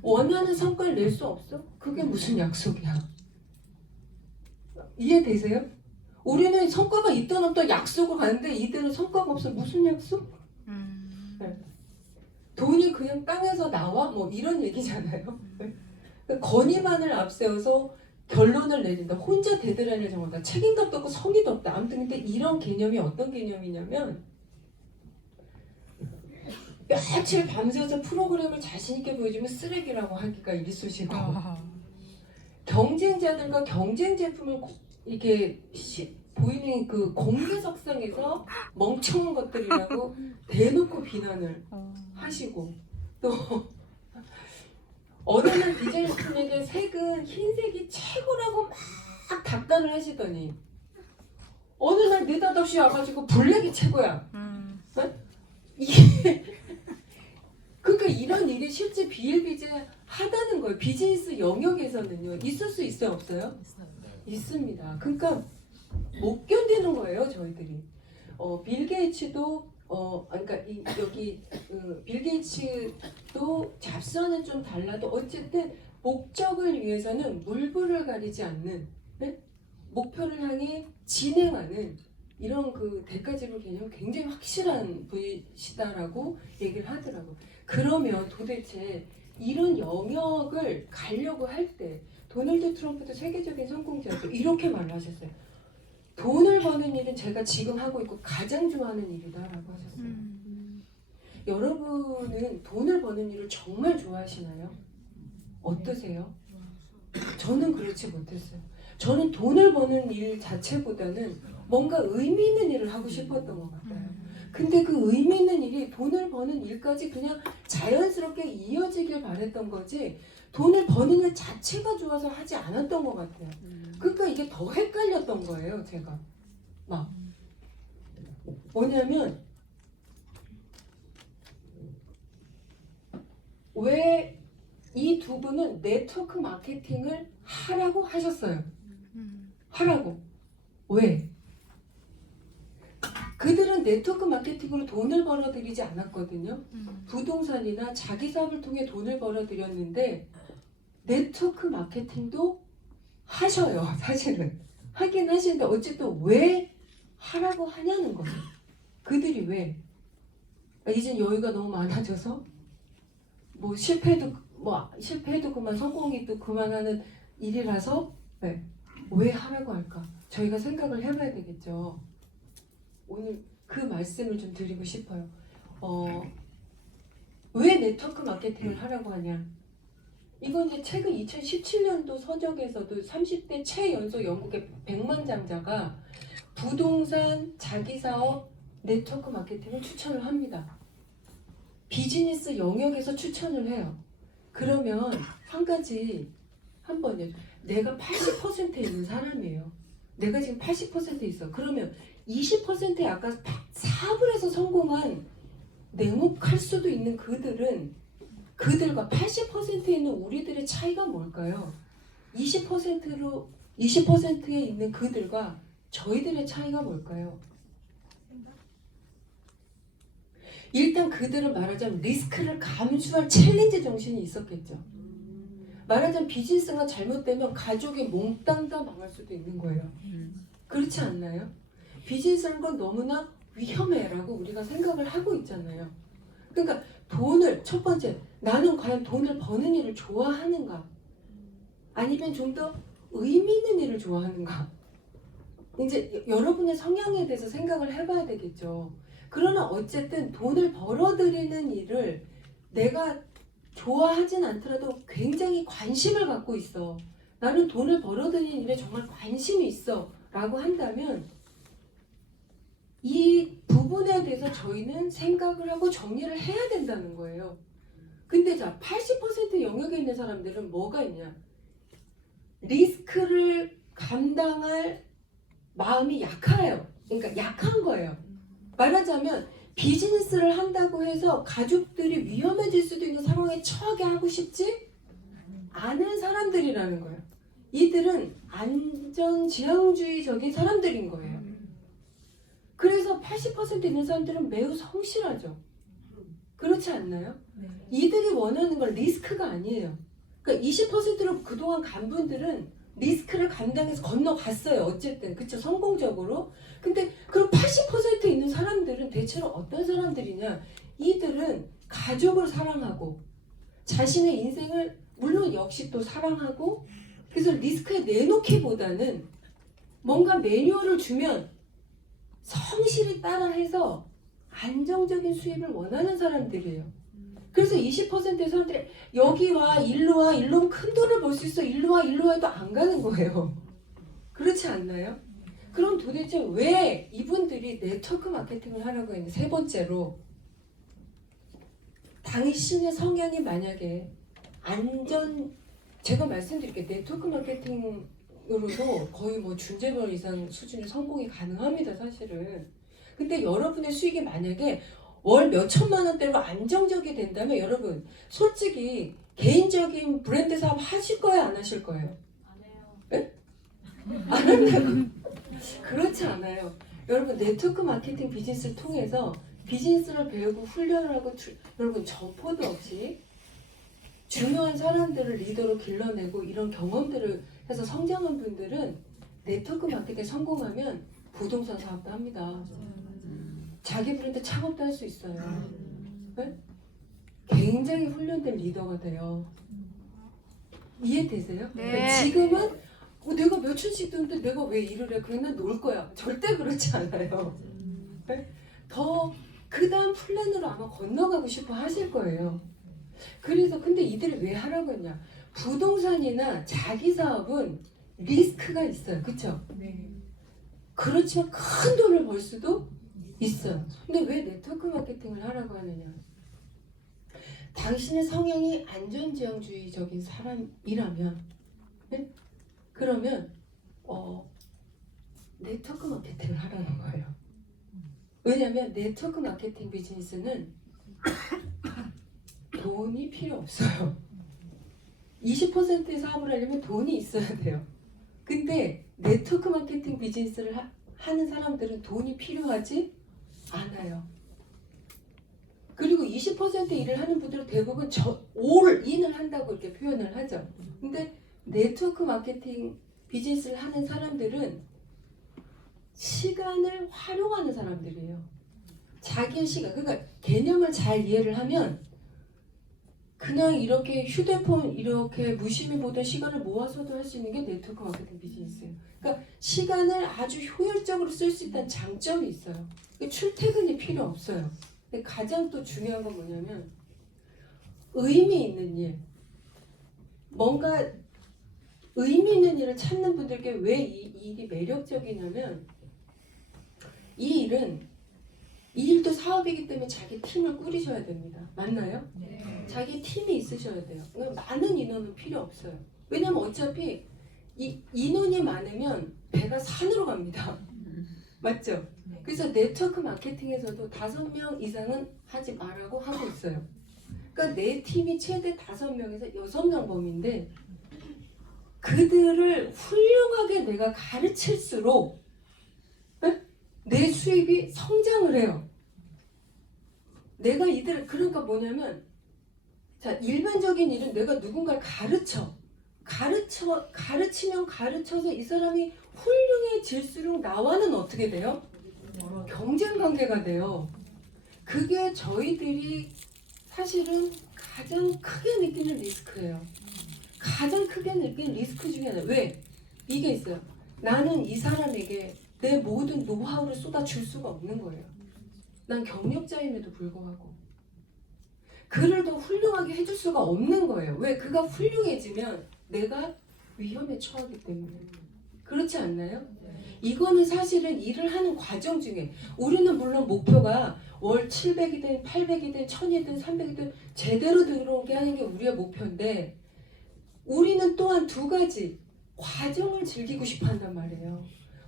원하는 성과를 낼 수 없어? 그게 무슨 약속이야? 이해되세요? 우리는 성과가 있든 없든 약속을 가는데 이들은 성과가 없어. 무슨 약속? 네. 돈이 그냥 땅에서 나와? 뭐 이런 얘기잖아요. 그러니까 건의만을 앞세워서 결론을 내린다. 혼자 데드라인을 정한다. 책임감도 없고 성의도 없다. 아무튼 근데 이런 개념이 어떤 개념이냐면 며칠 밤새서 프로그램을 자신있게 보여주면 쓰레기라고 하기가 일쑤시고 경쟁자들과 경쟁 제품을 이게 보이는 그 공개석상에서 멍청한 것들이라고 대놓고 비난을 하시고 또 어느 날 비즈니스에게 색은 흰색이 최고라고 막 답변을 하시더니 어느 날 느닷없이 와가지고 블랙이 최고야. 네? 이게 그러니까 이런 일이 실제 비일비재하다는 거예요. 비즈니스 영역에서는요. 있을 수 있어요, 없어요? 있습니다. 그러니까 못 견디는 거예요, 저희들이. 빌 게이츠도 그러니까 여기 빌 게이츠도 잡스와는 좀 달라도 어쨌든 목적을 위해서는 물불을 가리지 않는, 네? 목표를 향해 진행하는 이런 그 대가지로 개념 굉장히 확실한 분이시다라고 얘기를 하더라고. 그러면 도대체 이런 영역을 가려고 할 때 도널드 트럼프도 세계적인 성공자도 이렇게 말을 하셨어요. 돈을 버는 일은 제가 지금 하고 있고 가장 좋아하는 일이다라고 하셨어요. 여러분은 돈을 버는 일을 정말 좋아하시나요? 어떠세요? 저는 그렇지 못했어요. 저는 돈을 버는 일 자체보다는 뭔가 의미 있는 일을 하고 싶었던 것 같아요. 근데 그 의미 있는 일이 돈을 버는 일까지 그냥 자연스럽게 이어지길 바랬던 거지 돈을 버는 일 자체가 좋아서 하지 않았던 것 같아요. 그러니까 이게 더 헷갈렸던 거예요, 제가. 막 뭐냐면 왜 이 두 분은 네트워크 마케팅을 하라고 하셨어요. 하라고. 왜? 그들은 네트워크 마케팅으로 돈을 벌어들이지 않았거든요. 부동산이나 자기 사업을 통해 돈을 벌어들였는데 네트워크 마케팅도 하셔요. 사실은. 하긴 하시는데 어쨌든 왜 하라고 하냐는 거예요. 그들이 왜? 이젠 여유가 너무 많아져서 뭐 실패해도 그만 성공해도 그만하는 일이라서 왜 하라고 할까? 저희가 생각을 해봐야 되겠죠. 오늘 그 말씀을 좀 드리고 싶어요. 왜 네트워크 마케팅을 하라고 하냐? 이건 이제 최근 2017년도 서적에서도 30대 최연소 영국의 백만장자가 부동산, 자기사업, 네트워크 마케팅을 추천을 합니다. 비즈니스 영역에서 추천을 해요. 그러면 한 가지 한번요. 내가 80%에 있는 사람이에요. 내가 지금 80%에 있어. 그러면 20%에 아까 사업을 해서 성공한 냉혹할 수도 있는 그들은 그들과 80%에 있는 우리들의 차이가 뭘까요? 20%에 있는 그들과 저희들의 차이가 뭘까요? 일단 그들은 말하자면 리스크를 감수할 챌린지 정신이 있었겠죠. 말하자면 비즈니스가 잘못되면 가족이 몽땅 다 망할 수도 있는 거예요. 그렇지 않나요? 비즈니스라는 건 너무나 위험해라고 우리가 생각을 하고 있잖아요. 그러니까 돈을 첫 번째 나는 과연 돈을 버는 일을 좋아하는가? 아니면 좀 더 의미 있는 일을 좋아하는가? 이제 여러분의 성향에 대해서 생각을 해봐야 되겠죠. 그러나 어쨌든 돈을 벌어들이는 일을 내가 좋아하진 않더라도 굉장히 관심을 갖고 있어. 나는 돈을 벌어들이는 일에 정말 관심이 있어. 라고 한다면 이 부분에 대해서 저희는 생각을 하고 정리를 해야 된다는 거예요. 근데 자, 80% 영역에 있는 사람들은 뭐가 있냐? 리스크를 감당할 마음이 약해요. 그러니까 약한 거예요. 말하자면 비즈니스를 한다고 해서 가족들이 위험해질 수도 있는 상황에 처하게 하고 싶지 않은 사람들이라는 거예요. 이들은 안전지향주의적인 사람들인 거예요. 그래서 80% 있는 사람들은 매우 성실하죠. 그렇지 않나요? 이들이 원하는 건 리스크가 아니에요. 그러니까 20%로 그동안 간 분들은 리스크를 감당해서 건너갔어요. 어쨌든 그쵸, 성공적으로. 근데 그럼 80% 있는 사람들은 대체로 어떤 사람들이냐? 이들은 가족을 사랑하고 자신의 인생을 물론 역시 또 사랑하고 그래서 리스크에 내놓기보다는 뭔가 매뉴얼을 주면 성실히 따라해서 안정적인 수입을 원하는 사람들이에요. 그래서 20%의 사람들이 여기 와, 일로 와, 일로 큰 돈을 벌 수 있어, 일로 와, 일로 와도 안 가는 거예요. 그렇지 않나요? 그럼 도대체 왜 이분들이 네트워크 마케팅을 하라고 했는지 세 번째로 당신의 성향이 만약에 제가 말씀드릴게요. 네트워크 마케팅으로도 거의 뭐 중재벌 이상 수준의 성공이 가능합니다, 사실은. 근데 여러분의 수익이 만약에 월 몇천만 원대로 안정적이 된다면 여러분 솔직히 개인적인 브랜드 사업 하실 거예요, 안 하실 거예요? 안 해요. 네? 안 한다고? 그렇지 않아요. 여러분 네트워크 마케팅 비즈니스를 통해서 비즈니스를 배우고 훈련을 하고 여러분 점포도 없이 중요한 사람들을 리더로 길러내고 이런 경험들을 해서 성장한 분들은 네트워크 마케팅에 성공하면 부동산 사업도 합니다. 자기 브랜드 창업도 할 수 있어요. 네? 굉장히 훈련된 리더가 돼요. 이해되세요? 네. 그러니까 지금은 내가 몇천씩 드는데 내가 왜 일을 해? 그냥 난 놀 거야. 절대 그렇지 않아요. 네? 더 그 다음 플랜으로 아마 건너가고 싶어 하실 거예요. 그래서 근데 이들이 왜 하라고 했냐? 부동산이나 자기 사업은 리스크가 있어요. 그쵸? 네. 그렇지만 큰 돈을 벌 수도 있어요. 근데 왜 네트워크 마케팅을 하라고 하느냐? 당신의 성향이 안전지향주의적인 사람이라면, 네? 그러면 네트워크 마케팅을 하라는 거예요. 왜냐하면 네트워크 마케팅 비즈니스는 돈이 필요 없어요. 20%의 사업을 하려면 돈이 있어야 돼요. 근데 네트워크 마케팅 비즈니스를 하는 사람들은 돈이 필요하지 않아요. 그리고 20% 일을 하는 분들은 대부분 올 인을 한다고 이렇게 표현을 하죠. 근데 네트워크 마케팅 비즈니스를 하는 사람들은 시간을 활용하는 사람들이에요. 자기의 시간, 그러니까 개념을 잘 이해를 하면 그냥 이렇게 휴대폰 이렇게 무심히 보던 시간을 모아서도 할 수 있는 게 네트워크 마케팅 비즈니스예요. 그러니까 시간을 아주 효율적으로 쓸 수 있다는 장점이 있어요. 출퇴근이 필요 없어요. 근데 가장 또 중요한 건 뭐냐면 의미 있는 일, 뭔가 의미 있는 일을 찾는 분들께 왜 이 일이 매력적이냐면 이 일도 사업이기 때문에 자기 팀을 꾸리셔야 됩니다. 맞나요? 네. 자기 팀이 있으셔야 돼요. 그러니까 많은 인원은 필요 없어요. 왜냐면 어차피 이 인원이 많으면 배가 산으로 갑니다. 맞죠? 그래서 네트워크 마케팅에서도 5명 이상은 하지 말라고 하고 있어요. 그러니까 내 팀이 최대 5명에서 6명 범위인데 그들을 훌륭하게 내가 가르칠수록 내 수입이 성장을 해요. 내가 이들을 그러니까 뭐냐면 자 일반적인 일은 내가 누군가를 가르치면 가르쳐서 이 사람이 훌륭해질수록 나와는 어떻게 돼요? 경쟁 관계가 돼요. 그게 저희들이 사실은 가장 크게 느끼는 리스크예요. 가장 크게 느끼는 리스크 중에 하나. 왜? 이게 있어요. 나는 이 사람에게 내 모든 노하우를 쏟아줄 수가 없는 거예요. 난 경력자임에도 불구하고 그를 더 훌륭하게 해줄 수가 없는 거예요. 왜? 그가 훌륭해지면 내가 위험에 처하기 때문에. 그렇지 않나요? 이거는 사실은 일을 하는 과정 중에 우리는 물론 목표가 월 700이든 800이든 1000이든 300이든 제대로 들어오게 하는 게 우리의 목표인데 우리는 또한 두 가지 과정을 즐기고 싶어 한단 말이에요.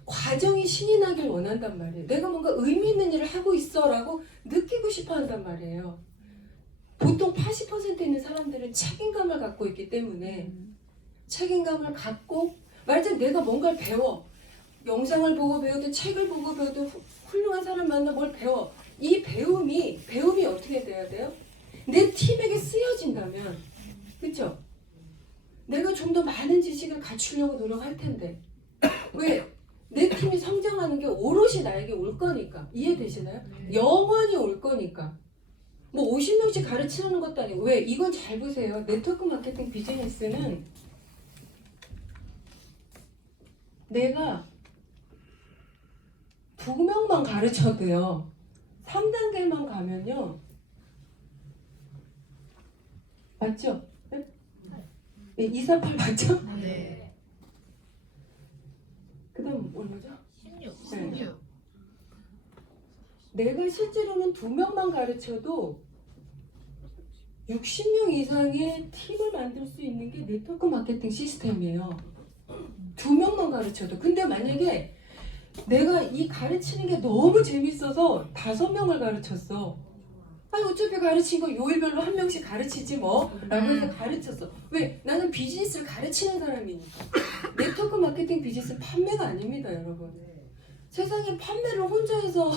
과정이 신이 나길 원한단 말이에요. 내가 뭔가 의미 있는 일을 하고 있어 라고 느끼고 싶어 한단 말이에요. 보통 80% 있는 사람들은 책임감을 갖고 있기 때문에 책임감을 갖고 말하자면 내가 뭔가를 배워 영상을 보고 배우든 책을 보고 배우든 훌륭한 사람 만나 뭘 배워 이 배움이 어떻게 돼야 돼요? 내 팀에게 쓰여진다면 그렇죠? 내가 좀 더 많은 지식을 갖추려고 노력할 텐데 왜? 내 팀이 성장하는 게 오롯이 나에게 올 거니까 이해되시나요? 영원히 올 거니까 뭐 50명씩 가르치는 것도 아니고 왜? 이건 잘 보세요. 네트워크 마케팅 비즈니스는 내가 2명만 가르쳐도요 3단계만 가면요 맞죠? 네? 248 맞죠? 네. 그 다음 얼마죠? 16. 네. 내가 실제로는 2명만 가르쳐도 60명 이상의 팀을 만들 수 있는 게 네트워크 마케팅 시스템이에요. 2명만 가르쳐도. 근데 만약에 내가 이 가르치는 게 너무 재밌어서 5명을 가르쳤어. 아니 어차피 가르친 거 요일별로 1명씩 가르치지 뭐 라고 해서 가르쳤어. 왜? 나는 비즈니스를 가르치는 사람이니까. 네트워크 마케팅 비즈니스는 판매가 아닙니다 여러분. 세상에 판매를 혼자 해서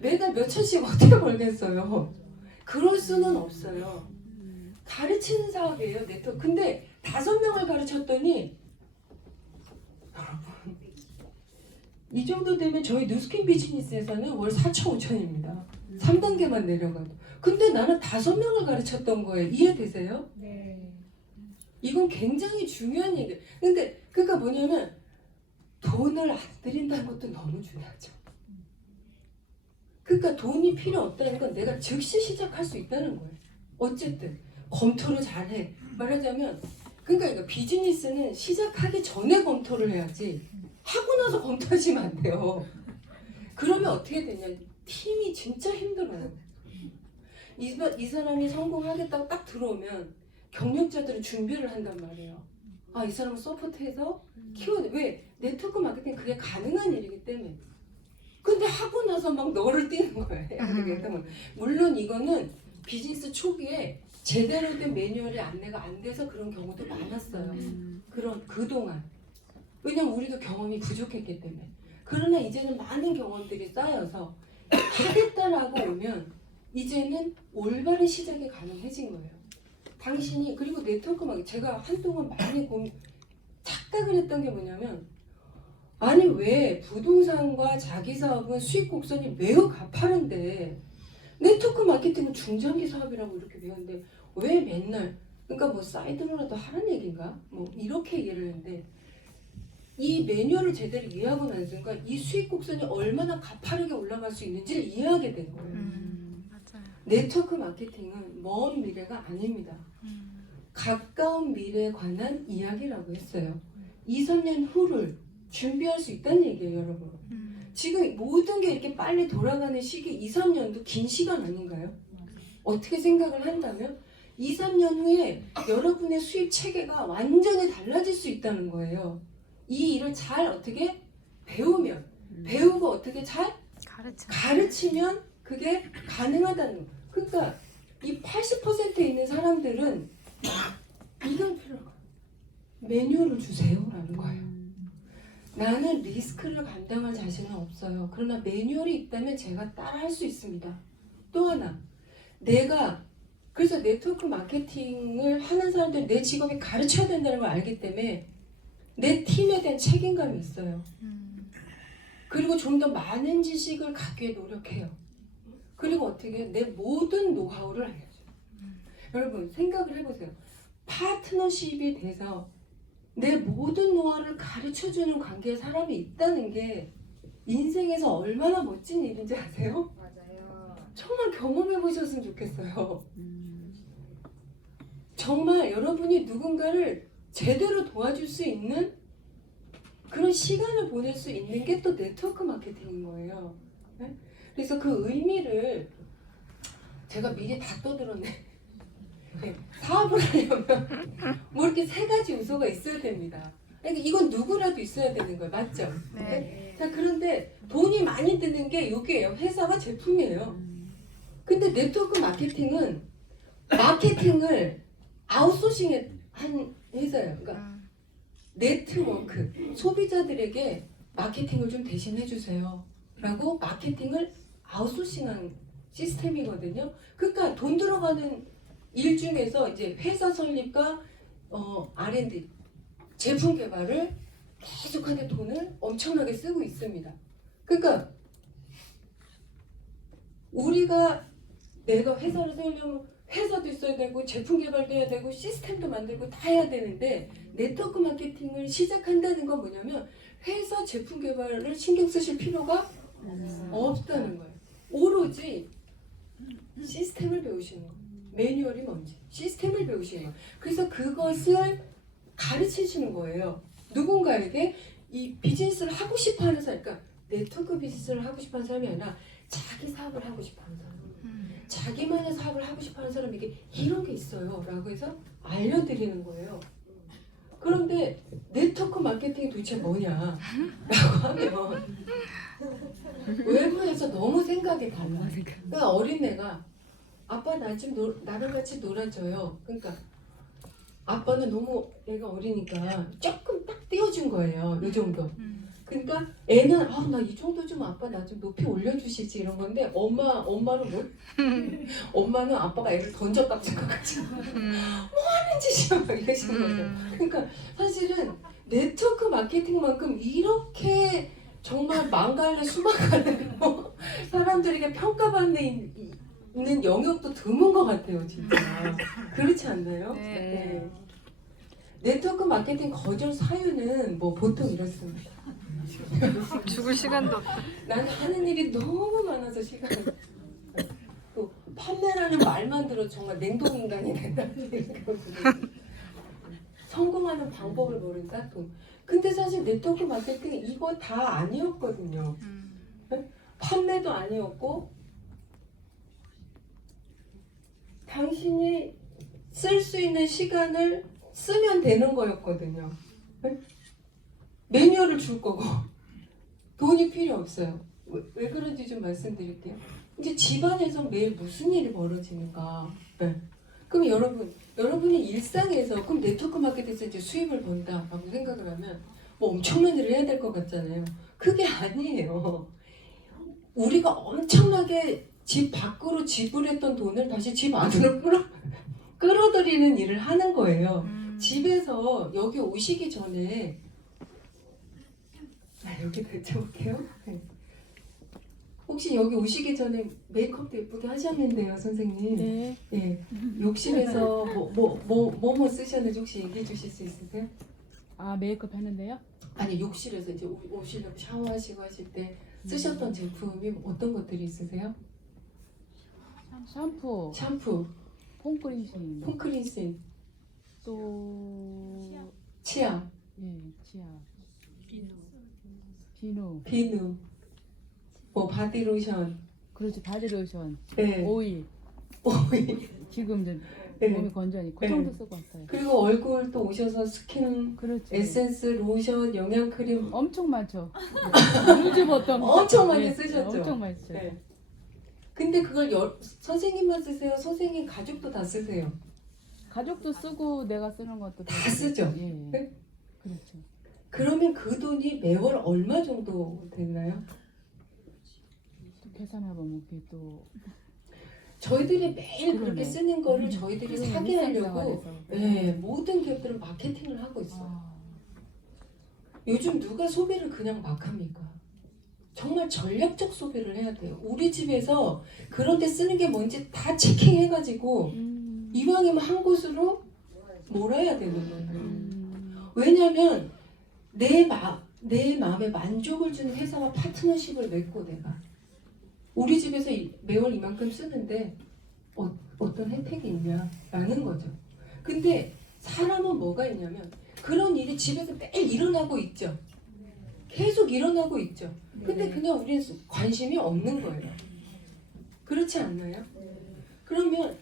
매달 몇 천씩 어떻게 벌겠어요. 그럴 수는 없어요. 가르치는 사업이에요. 네트워크. 근데 5명을 가르쳤더니 여러분 이 정도 되면 저희 뉴스킨 비즈니스에서는 월 4천 5천입니다. 3단계만 내려가도. 근데 나는 5명을 가르쳤던 거예요. 이해되세요? 네. 이건 굉장히 중요한 얘기예요. 근데 그러니까 뭐냐면 돈을 안 들인다는 것도 너무 중요하죠. 그러니까 돈이 필요 없다는 건 내가 즉시 시작할 수 있다는 거예요. 어쨌든 검토를 잘해. 말하자면 그러니까 이거 비즈니스는 시작하기 전에 검토를 해야지 하고 나서 검토하시면 안 돼요. 그러면 어떻게 되냐? 팀이 진짜 힘들어요. 이 사람이 성공하겠다고 딱 들어오면 경력자들은 준비를 한단 말이에요. 아, 이 사람을 서포트해서 키워내. 왜? 네트워크 마케팅 그게 가능한 일이기 때문에. 근데 하고 나서 막 너를 뛰는 거예요. 해야 되겠다. 물론 이거는 비즈니스 초기에 제대로 된 매뉴얼이 안내가 안 돼서 그런 경우도 많았어요. 그동안. 왜냐면 우리도 경험이 부족했기 때문에. 그러나 이제는 많은 경험들이 쌓여서 하겠다라고 오면 이제는 올바른 시작이 가능해진 거예요. 당신이 그리고 네트워크 막 제가 한동안 많이 착각을 했던 게 뭐냐면 아니 왜 부동산과 자기 사업은 수익 곡선이 매우 가파른데 네트워크 마케팅은 중장기 사업이라고 이렇게 배웠는데 왜 맨날 그러니까 뭐 사이드로라도 하라는 얘기인가? 뭐 이렇게 이해를 했는데 이 매뉴얼을 제대로 이해하고 난 순간 이 수익 곡선이 얼마나 가파르게 올라갈 수 있는지를 이해하게 된 거예요. 맞아요. 네트워크 마케팅은 먼 미래가 아닙니다. 가까운 미래에 관한 이야기라고 했어요. 2, 3년 후를 준비할 수 있다는 얘기예요, 여러분. 지금 모든 게 이렇게 빨리 돌아가는 시기 2, 3년도 긴 시간 아닌가요? 어떻게 생각을 한다면 2, 3년 후에 여러분의 수입 체계가 완전히 달라질 수 있다는 거예요. 이 일을 잘 어떻게 배우면 배우고 어떻게 잘 가르치면 그게 가능하다는 거예요. 그러니까 이 80%에 있는 사람들은 이건 필요가 매뉴얼을 주세요라는 거예요. 나는 리스크를 감당할 자신은 없어요. 그러나 매뉴얼이 있다면 제가 따라 할 수 있습니다. 또 하나 내가 그래서 네트워크 마케팅을 하는 사람들은 내 직업이 가르쳐야 된다는 걸 알기 때문에 내 팀에 대한 책임감이 있어요. 그리고 좀 더 많은 지식을 갖기 위해 노력해요. 그리고 어떻게 내 모든 노하우를 알려줘요. 여러분 생각을 해보세요. 파트너십이 돼서 내 모든 노하우를 가르쳐주는 관계에 사람이 있다는 게 인생에서 얼마나 멋진 일인지 아세요? 맞아요. 정말 경험해 보셨으면 좋겠어요. 정말 여러분이 누군가를 제대로 도와줄 수 있는 그런 시간을 보낼 수 있는 게 또 네트워크 마케팅인 거예요. 네? 그래서 그 의미를 제가 미리 다 떠들었네. 네, 사업을 하려면 뭐 이렇게 3가지 요소가 있어야 됩니다. 그러니까 이건 누구라도 있어야 되는 거예요. 맞죠? 네. 자, 그런데 돈이 많이 드는 게 여기예요. 회사와 제품이에요. 근데 네트워크 마케팅은 마케팅을 아웃소싱 한 회사예요. 그러니까 네트워크, 소비자들에게 마케팅을 좀 대신 해주세요 라고 마케팅을 아웃소싱한 시스템이거든요. 그러니까 돈 들어가는 일 중에서 이제 회사 설립과 R&D, 제품 개발을 계속하게 돈을 엄청나게 쓰고 있습니다. 그러니까 내가 회사를 세우려면 회사도 있어야 되고 제품 개발도 해야 되고 시스템도 만들고 다 해야 되는데 네트워크 마케팅을 시작한다는 건 뭐냐면 회사 제품 개발을 신경 쓰실 필요가 없다는 거예요. 오로지 시스템을 배우시는 거예요. 매뉴얼이 뭔지 시스템을 배우시는 거예요. 그래서 그것을 가르치시는 거예요. 누군가에게 이 비즈니스를 하고 싶어하는 사람, 그러니까 네트워크 비즈니스를 하고 싶어하는 사람이 아니라 자기 사업을 하고 싶어하는 사람, 자기만의 사업을 하고 싶어하는 사람에게 이런 게 있어요 라고 해서 알려드리는 거예요. 그런데 네트워크 마케팅이 도대체 뭐냐 라고 하면 외부에서 너무 생각이 달라. 그러니까 어린애가 아빠 나 좀 나랑 같이 놀아줘요. 그러니까 아빠는 너무 애가 어리니까 조금 딱 띄워준 거예요. 이 정도. 그러니까 애는 나 이 정도 좀 아빠 나 좀 높이 올려주시지 이런 건데 엄마는 뭐? 엄마는 아빠가 애를 던졌다고 생각하지. 뭐 하는 짓이야 막 이러시는 거죠. 그러니까 사실은 네트워크 마케팅만큼 이렇게 정말 망갈래 수많은 사람들에게 평가받는 있는 영역도 드문 것 같아요, 진짜. 그렇지 않나요? 네. 네트워크 마케팅 거절 사유는 뭐 보통 이렇습니다. 죽을 시간도 없다. 나는 하는 일이 너무 많아서 시간이 없어. 또 판매라는 말만 들어 정말 냉동 인간이 된다. 성공하는 방법을 모른다. 또. 근데 사실 네트워크 마케팅 이거 다 아니었거든요. 판매도 아니었고 당신이 쓸 수 있는 시간을 쓰면 되는 거였거든요. 매뉴얼을 줄 거고 돈이 필요 없어요. 왜 그런지 좀 말씀드릴게요. 이제 집안에서 매일 무슨 일이 벌어지는가. 그럼 여러분이 일상에서 그럼 네트워크 마케팅에서 이제 수입을 번다라고 생각을 하면 뭐 엄청난 일을 해야 될 것 같잖아요. 그게 아니에요. 우리가 엄청나게 집 밖으로 지불했던 돈을 다시 집 안으로 끌어들이는 일을 하는 거예요. 집에서 여기 오시기 전에 여기 대쳐볼게요. 혹시 여기 오시기 전에 메이크업도 예쁘게 하셨는데요, 선생님. 네. 예. 욕실에서 뭐 쓰셨는지 혹시 얘기해 주실 수 있으세요? 아, 메이크업 했는데요? 아니 욕실에서 이제 오시려고 샤워하시고 하실 때 쓰셨던 제품이 어떤 것들이 있으세요? 샴푸, 샴푸, 폼크린싱, 폼크린싱, 또 치아, 치아, 비누, 비누, 뭐 바디로션, 그렇지, 바디로션, 네. 오일. 오일. 지금 이제 네. 몸이 건조하니 그 네. 정도 쓰고 왔어요. 그리고 얼굴 또 오셔서 스킨, 그렇지. 에센스, 로션, 영양크림 엄청 많죠. 요즘 어떤 엄청 많이 쓰셨죠? 엄청 많이 쓰죠. 네. 근데 그걸 선생님만 쓰세요? 선생님 가족도 다 쓰세요? 가족도 쓰고 내가 쓰는 것도 다 쓰죠? 예. 네? 그렇죠. 그러면 그 돈이 매월 얼마 정도 되나요? 또 계산해보면 그게 또 저희들이 매일 그렇게 그러네. 쓰는 거를 저희들이 사게 하려고 일상생활에서. 모든 기업들은 마케팅을 하고 있어요. 아, 요즘 누가 소비를 그냥 막 합니까? 정말 전략적 소비를 해야 돼요. 우리 집에서 그런 데 쓰는 게 뭔지 다 체킹해가지고 이왕이면 한 곳으로 몰아야 되는 거예요. 왜냐면 내 마음에 만족을 주는 회사와 파트너십을 맺고 내가 우리 집에서 매월 이만큼 쓰는데 어떤 혜택이 있냐라는 거죠. 근데 사람은 뭐가 있냐면 그런 일이 집에서 매일 일어나고 있죠. 계속 일어나고 있죠. 근데 그냥 우리는 관심이 없는 거예요. 그렇지 않나요? 그러면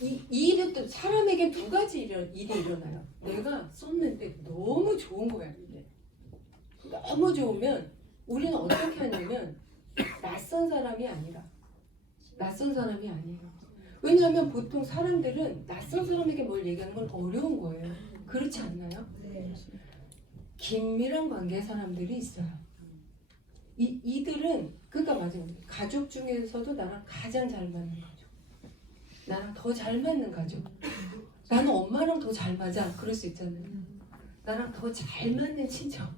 이 일은 또 사람에게 두 가지 일이 일어나요. 내가 썼는데 너무 좋은 거야 이게. 너무 좋으면 우리는 어떻게 하냐면 낯선 사람이 아니에요. 왜냐하면 보통 사람들은 낯선 사람에게 뭘 얘기하는 건 어려운 거예요. 그렇지 않나요? 긴밀한 관계 사람들이 있어요. 이들은 그러니까 맞아요. 가족 중에서도 나랑 가장 잘 맞는 가족, 나랑 더 잘 맞는 가족, 나는 엄마랑 더 잘 맞아. 그럴 수 있잖아요. 나랑 더 잘 맞는 친척,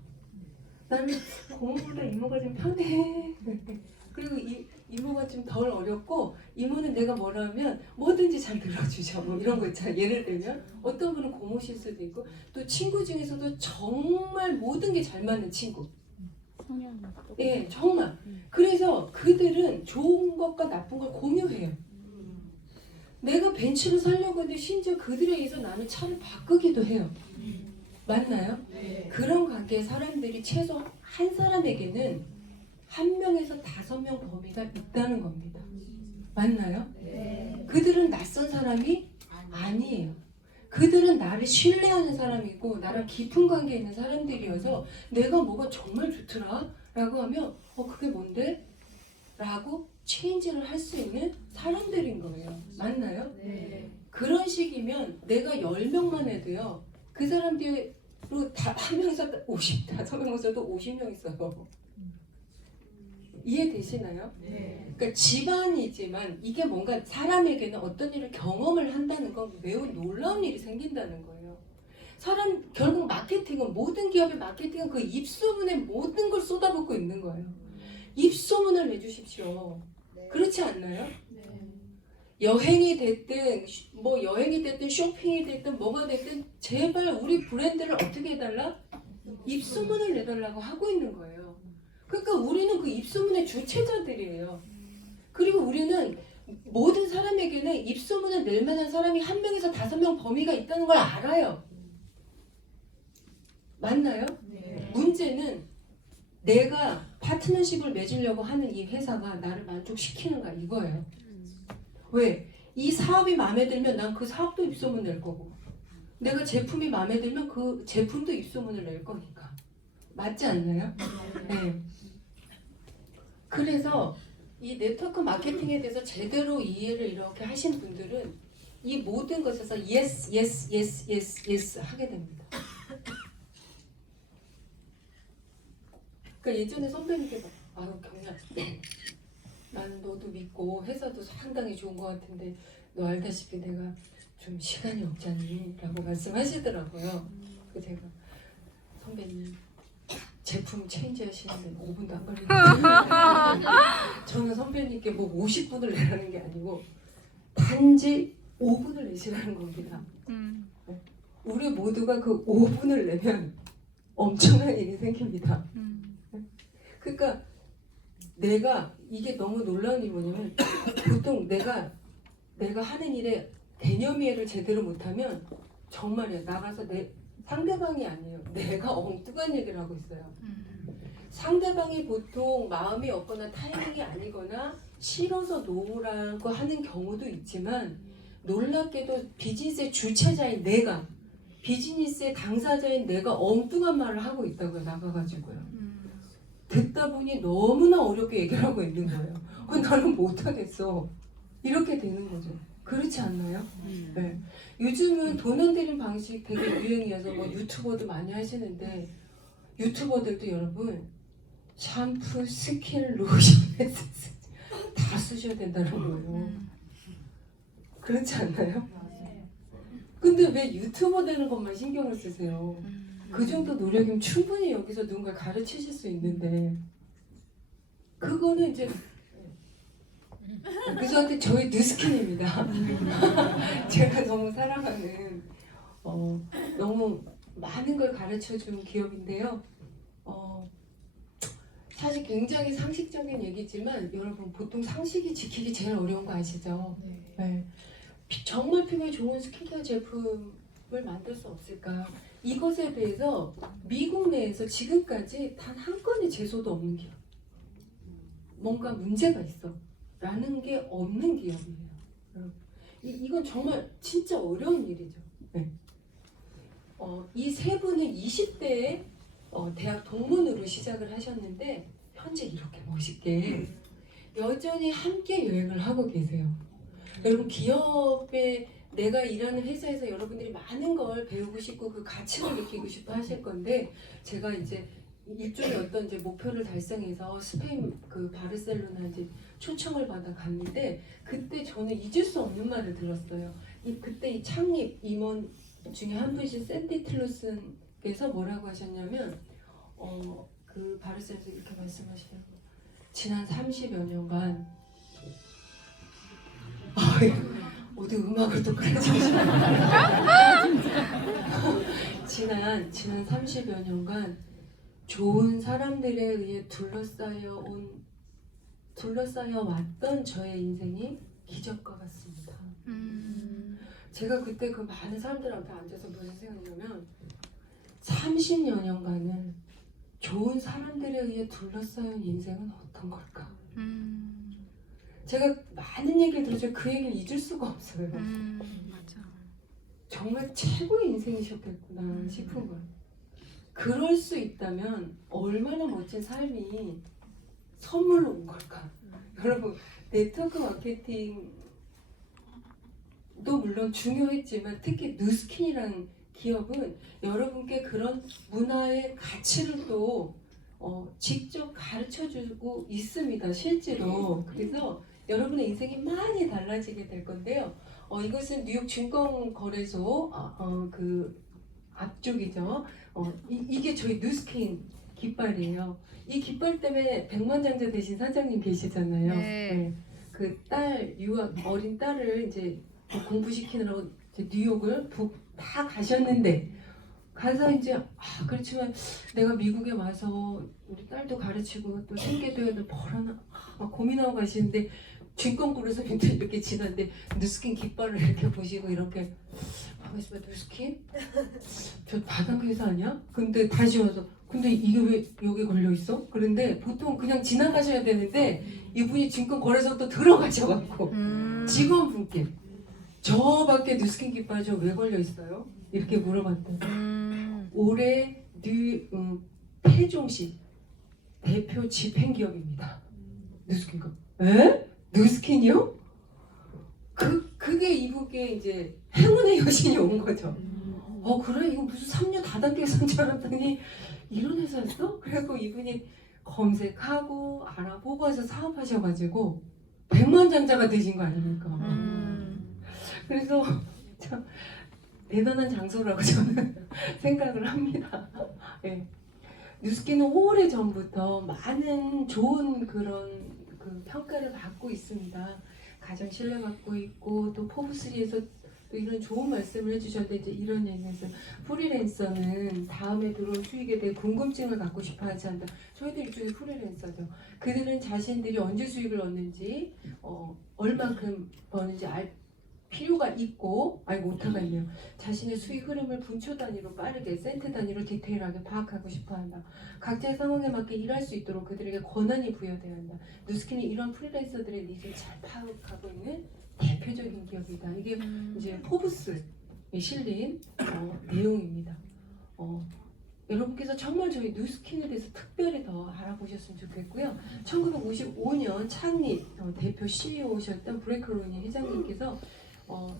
나는 고모보다 이모가 좀 편해. 그리고 이모가 좀 덜 어렵고 이모는 내가 뭐라 하면 뭐든지 잘 들어주죠. 뭐 이런 거 있잖아요. 예를 들면 어떤 분은 고모실 수도 있고 또 친구 중에서도 정말 모든 게 잘 맞는 친구. 성향이 예, 정말. 그래서 그들은 좋은 것과 나쁜 걸 공유해요. 내가 벤츠를 사려고 하는데 심지어 그들에 의해서 나는 차를 바꾸기도 해요. 맞나요? 그런 관계의 사람들이 최소 한 사람에게는 1명에서 5명 범위가 있다는 겁니다. 맞나요? 그들은 낯선 사람이 아니에요. 그들은 나를 신뢰하는 사람이고 나랑 깊은 관계에 있는 사람들이어서 내가 뭐가 정말 좋더라 라고 하면 그게 뭔데? 라고 체인지를 할 수 있는 사람들인 거예요. 맞나요? 그런 식이면 내가 10명만 해도요 그 사람들의 그리고 다 한 명에서 55명에서도 50명 있어요. 이해되시나요? 네. 그러니까 집안이지만 이게 뭔가 사람에게는 어떤 일을 경험을 한다는 건 매우 놀라운 일이 생긴다는 거예요. 결국 마케팅은, 모든 기업의 마케팅은 그 입소문에 모든 걸 쏟아붓고 있는 거예요. 입소문을 내주십시오. 그렇지 않나요? 여행이 됐든 쇼핑이 됐든 뭐가 됐든 제발 우리 브랜드를 어떻게 해달라? 입소문을 내달라고 하고 있는 거예요. 그러니까 우리는 그 입소문의 주체자들이에요. 그리고 우리는 모든 사람에게는 입소문을 낼 만한 사람이 1명에서 5명 범위가 있다는 걸 알아요. 맞나요? 네. 문제는 내가 파트너십을 맺으려고 하는 이 회사가 나를 만족시키는가 이거예요. 왜? 이 사업이 마음에 들면 난 그 사업도 입소문 낼 거고, 내가 제품이 마음에 들면 그 제품도 입소문을 낼 거니까. 맞지 않나요? 네. 그래서 이 네트워크 마케팅에 대해서 제대로 이해를 이렇게 하신 분들은 이 모든 것에서 yes 하게 됩니다. 그러니까 예전에 선배님께 막, 아유 경야, 나는 너도 믿고 회사도 상당히 좋은 것 같은데 너 알다시피 내가 좀 시간이 없잖니? 라고 말씀하시더라고요. 그래서 제가 선배님 제품 체인지 하시는데 5분도 안 걸리는데 저는 선배님께 뭐 50분을 내라는 게 아니고 단지 5분을 내시라는 겁니다. 우리 모두가 그 5분을 내면 엄청난 일이 생깁니다. 그러니까 내가 이게 너무 놀라운 일이 뭐냐면 보통 내가 하는 일에 개념 이해를 제대로 못하면 정말이야 나가서 상대방이 아니에요. 내가 엉뚱한 얘기를 하고 있어요. 상대방이 보통 마음이 없거나 타이밍이 아니거나 싫어서 놓으라고 하는 경우도 있지만 놀랍게도 비즈니스의 주체자인 내가, 비즈니스의 당사자인 내가 엉뚱한 말을 하고 있다고요. 나가가지고요. 듣다 보니 너무나 어렵게 얘기를 하고 있는 거예요. 나는 못하겠어. 이렇게 되는 거죠. 그렇지 않나요? 네. 요즘은 돈 안 들이는 방식 되게 유행이어서 뭐 유튜버도 많이 하시는데 유튜버들도 여러분 샴푸, 스킨, 로션, 다 쓰셔야 된다는 거예요. 그렇지 않나요? 근데 왜 유튜버 되는 것만 신경을 쓰세요? 그 정도 노력이면 충분히 여기서 누군가 가르치실 수 있는데 그거는 이제 그저한테 저의 뉴스킨입니다. 제가 너무 사랑하는 너무 많은 걸 가르쳐준 기업인데요. 사실 굉장히 상식적인 얘기지만 여러분 보통 상식이 지키기 제일 어려운 거 아시죠? 네. 정말 피부에 좋은 스킨케어 제품을 만들 수 없을까? 이것에 대해서 미국 내에서 지금까지 단 한 건의 제소도 없는 기업. 뭔가 문제가 있어 라는 게 없는 기업이에요. 이건 정말 진짜 어려운 일이죠. 네. 이 세 분은 20대에 대학 동문으로 시작을 하셨는데 현재 이렇게 멋있게 여전히 함께 여행을 하고 계세요. 여러분 기업에 내가 일하는 회사에서 여러분들이 많은 걸 배우고 싶고 그 가치를 느끼고 싶어 하실 건데 제가 이제 일종의 어떤 이제 목표를 달성해서 스페인 그 바르셀로나 이제 초청을 받아 갔는데 그때 저는 잊을 수 없는 말을 들었어요. 그때 이 창립 임원 중에 한 분이신 샌디 틸로슨께서 뭐라고 하셨냐면 그 바르셀로나에서 이렇게 말씀하시더라고요. 지난 30여 년간 모두 음악을 똑같이 지난 30여 년간 좋은 사람들에 의해 둘러싸여 왔던 저의 인생이 기적과 같습니다. 제가 그때 그 많은 사람들한테 앉아서 무슨 생각이냐면 30여 년간은 좋은 사람들에 의해 둘러싸인 인생은 어떤 걸까? 제가 많은 얘기를 들었지만 그 얘기를 잊을 수가 없어요. 맞아. 정말 최고의 인생이셨겠구나 싶은 거예요. 그럴 수 있다면 얼마나 멋진 삶이 선물로 온 걸까? 여러분 네트워크 마케팅도 물론 중요했지만 특히 뉴스킨이라는 기업은 여러분께 그런 문화의 가치를 또 직접 가르쳐주고 있습니다. 실제로. 그래서 여러분의 인생이 많이 달라지게 될 건데요. 이것은 뉴욕 증권거래소 그 앞쪽이죠. 이게 저희 뉴스킨 깃발이에요. 이 깃발 때문에 백만장자 되신 사장님 계시잖아요. 네. 그 딸 유학 어린 딸을 이제 공부시키느라고 이제 뉴욕을 다 가셨는데 가서 이제 그렇지만 내가 미국에 와서 우리 딸도 가르치고 또 생계도에도 벌어나 막 고민하고 가시는데 증권거래소 밑에 이렇게 지났는데 뉴스킨 깃발을 이렇게 보시고 이렇게 하고 있으면 뉴스킨? 저 바닥 회사 아니야? 근데 다시 와서 근데 이게 왜 여기 걸려 있어? 그런데 보통 그냥 지나가셔야 되는데 이분이 증권거래소 또 들어가셔갖고 직원분께 저밖에 뉴스킨 깃발이 저 왜 걸려 있어요? 이렇게 물어봤더니 올해 태종시 대표 집행기업입니다. 뉴스킨가? 에? 뉴스킨이요? 그게 이분께 이제 행운의 여신이 온 거죠. 그래? 이거 무슨 3년 다단계에서인 줄 알았더니 이런 회사였어? 그래갖고 이분이 검색하고 알아보고 해서 사업하셔가지고 백만장자가 되신 거 아닙니까? 그래서 참 대단한 장소라고 저는 생각을 합니다. 네. 뉴스킨은 오래전부터 많은 좋은 그런 그 평가를 받고 있습니다. 가장 신뢰받고 있고 또 포브스리에서 또 이런 좋은 말씀을 해주셨는데 이제 이런 얘기에서 프리랜서는 다음에 들어올 수익에 대해 궁금증을 갖고 싶어하지 않는다. 저희들 일종의 프리랜서죠. 그들은 자신들이 언제 수익을 얻는지 얼만큼 버는지 알 필요가 있고 오타가 있네요. 자신의 수익 흐름을 분초 단위로 빠르게 센트 단위로 디테일하게 파악하고 싶어한다. 각자의 상황에 맞게 일할 수 있도록 그들에게 권한이 부여돼야 한다. 뉴스킨이 이런 프리랜서들의 니즈를 잘 파악하고 있는 대표적인 기업이다. 이게 이제 포브스에 실린 내용입니다. 여러분께서 정말 저희 뉴스킨에 대해서 특별히 더 알아보셨으면 좋겠고요. 1955년 창립 대표 CEO셨던 브레이크 로니 회장님께서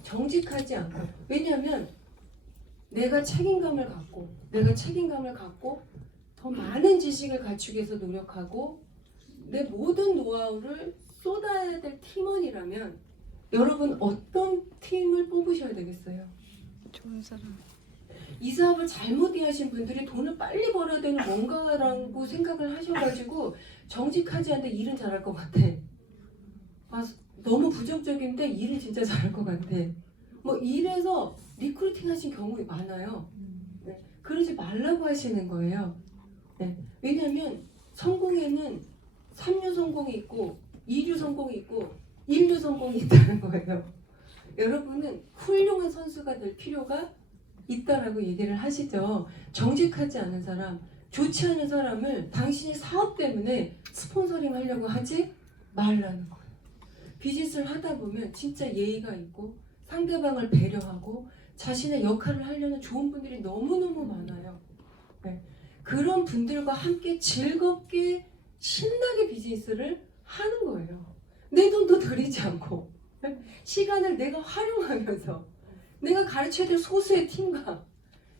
정직하지 않고 왜냐하면 내가 책임감을 갖고 더 많은 지식을 갖추기 위해서 노력하고 내 모든 노하우를 쏟아야 될 팀원이라면 여러분 어떤 팀을 뽑으셔야 되겠어요? 좋은 사람. 이 사업을 잘못 이해하신 분들이 돈을 빨리 벌어야 되는 뭔가라고 생각을 하셔가지고 정직하지 않는데 일은 잘할 것 같아. 너무 부정적인데 일은 진짜 잘할 것 같아. 뭐 일에서 리크루팅 하신 경우가 많아요. 네. 그러지 말라고 하시는 거예요. 네. 왜냐하면 성공에는 3류 성공이 있고 2류 성공이 있고 1류 성공이 있다는 거예요. 여러분은 훌륭한 선수가 될 필요가 있다라고 얘기를 하시죠. 정직하지 않은 사람, 좋지 않은 사람을 당신이 사업 때문에 스폰서링 하려고 하지 말라는 거예요. 비즈니스를 하다 보면 진짜 예의가 있고 상대방을 배려하고 자신의 역할을 하려는 좋은 분들이 너무너무 많아요. 네. 그런 분들과 함께 즐겁게 신나게 비즈니스를 하는 거예요. 내 돈도 들이지 않고 시간을 내가 활용하면서 내가 가르쳐야 될 소수의 팀과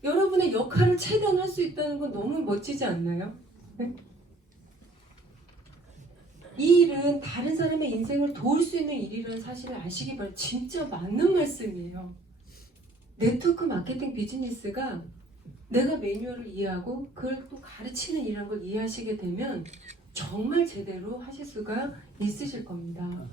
여러분의 역할을 최대한 할 수 있다는 건 너무 멋지지 않나요? 네? 이 일은 다른 사람의 인생을 도울 수 있는 일이라는 사실을 아시기 바랍니다. 진짜 맞는 말씀이에요. 네트워크 마케팅 비즈니스가 내가 매뉴얼을 이해하고 그걸 또 가르치는 일이라는 걸 이해하시게 되면 정말 제대로 하실 수가 있으실 겁니다.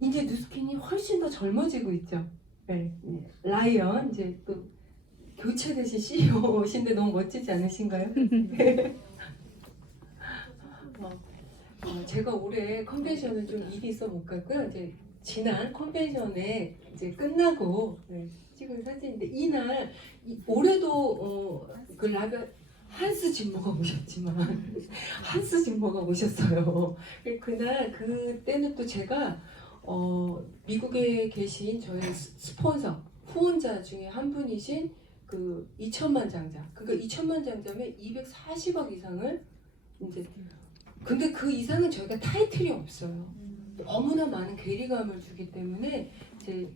이제 뉴스킨이 훨씬 더 젊어지고 있죠. 네. 라이언 이제 또 교체되신 CEO신데 너무 멋지지 않으신가요? 제가 올해 컨벤션은 좀 일이 있어 못 갔고요. 이제 지난 컨벤션에 이제 끝나고 찍은 사진인데 이날 올해도 그 라벨 한스 짐머가 오셨지만 한스 짐머가 오셨어요. 그날 그때는 또 제가 미국에 계신 저희 스폰서 후원자 중에 한 분이신 그 2천만 장자. 그러니까 2천만 장자면 240억 이상을 이제 근데 그 이상은 저희가 타이틀이 없어요. 너무나 많은 괴리감을 주기 때문에 이제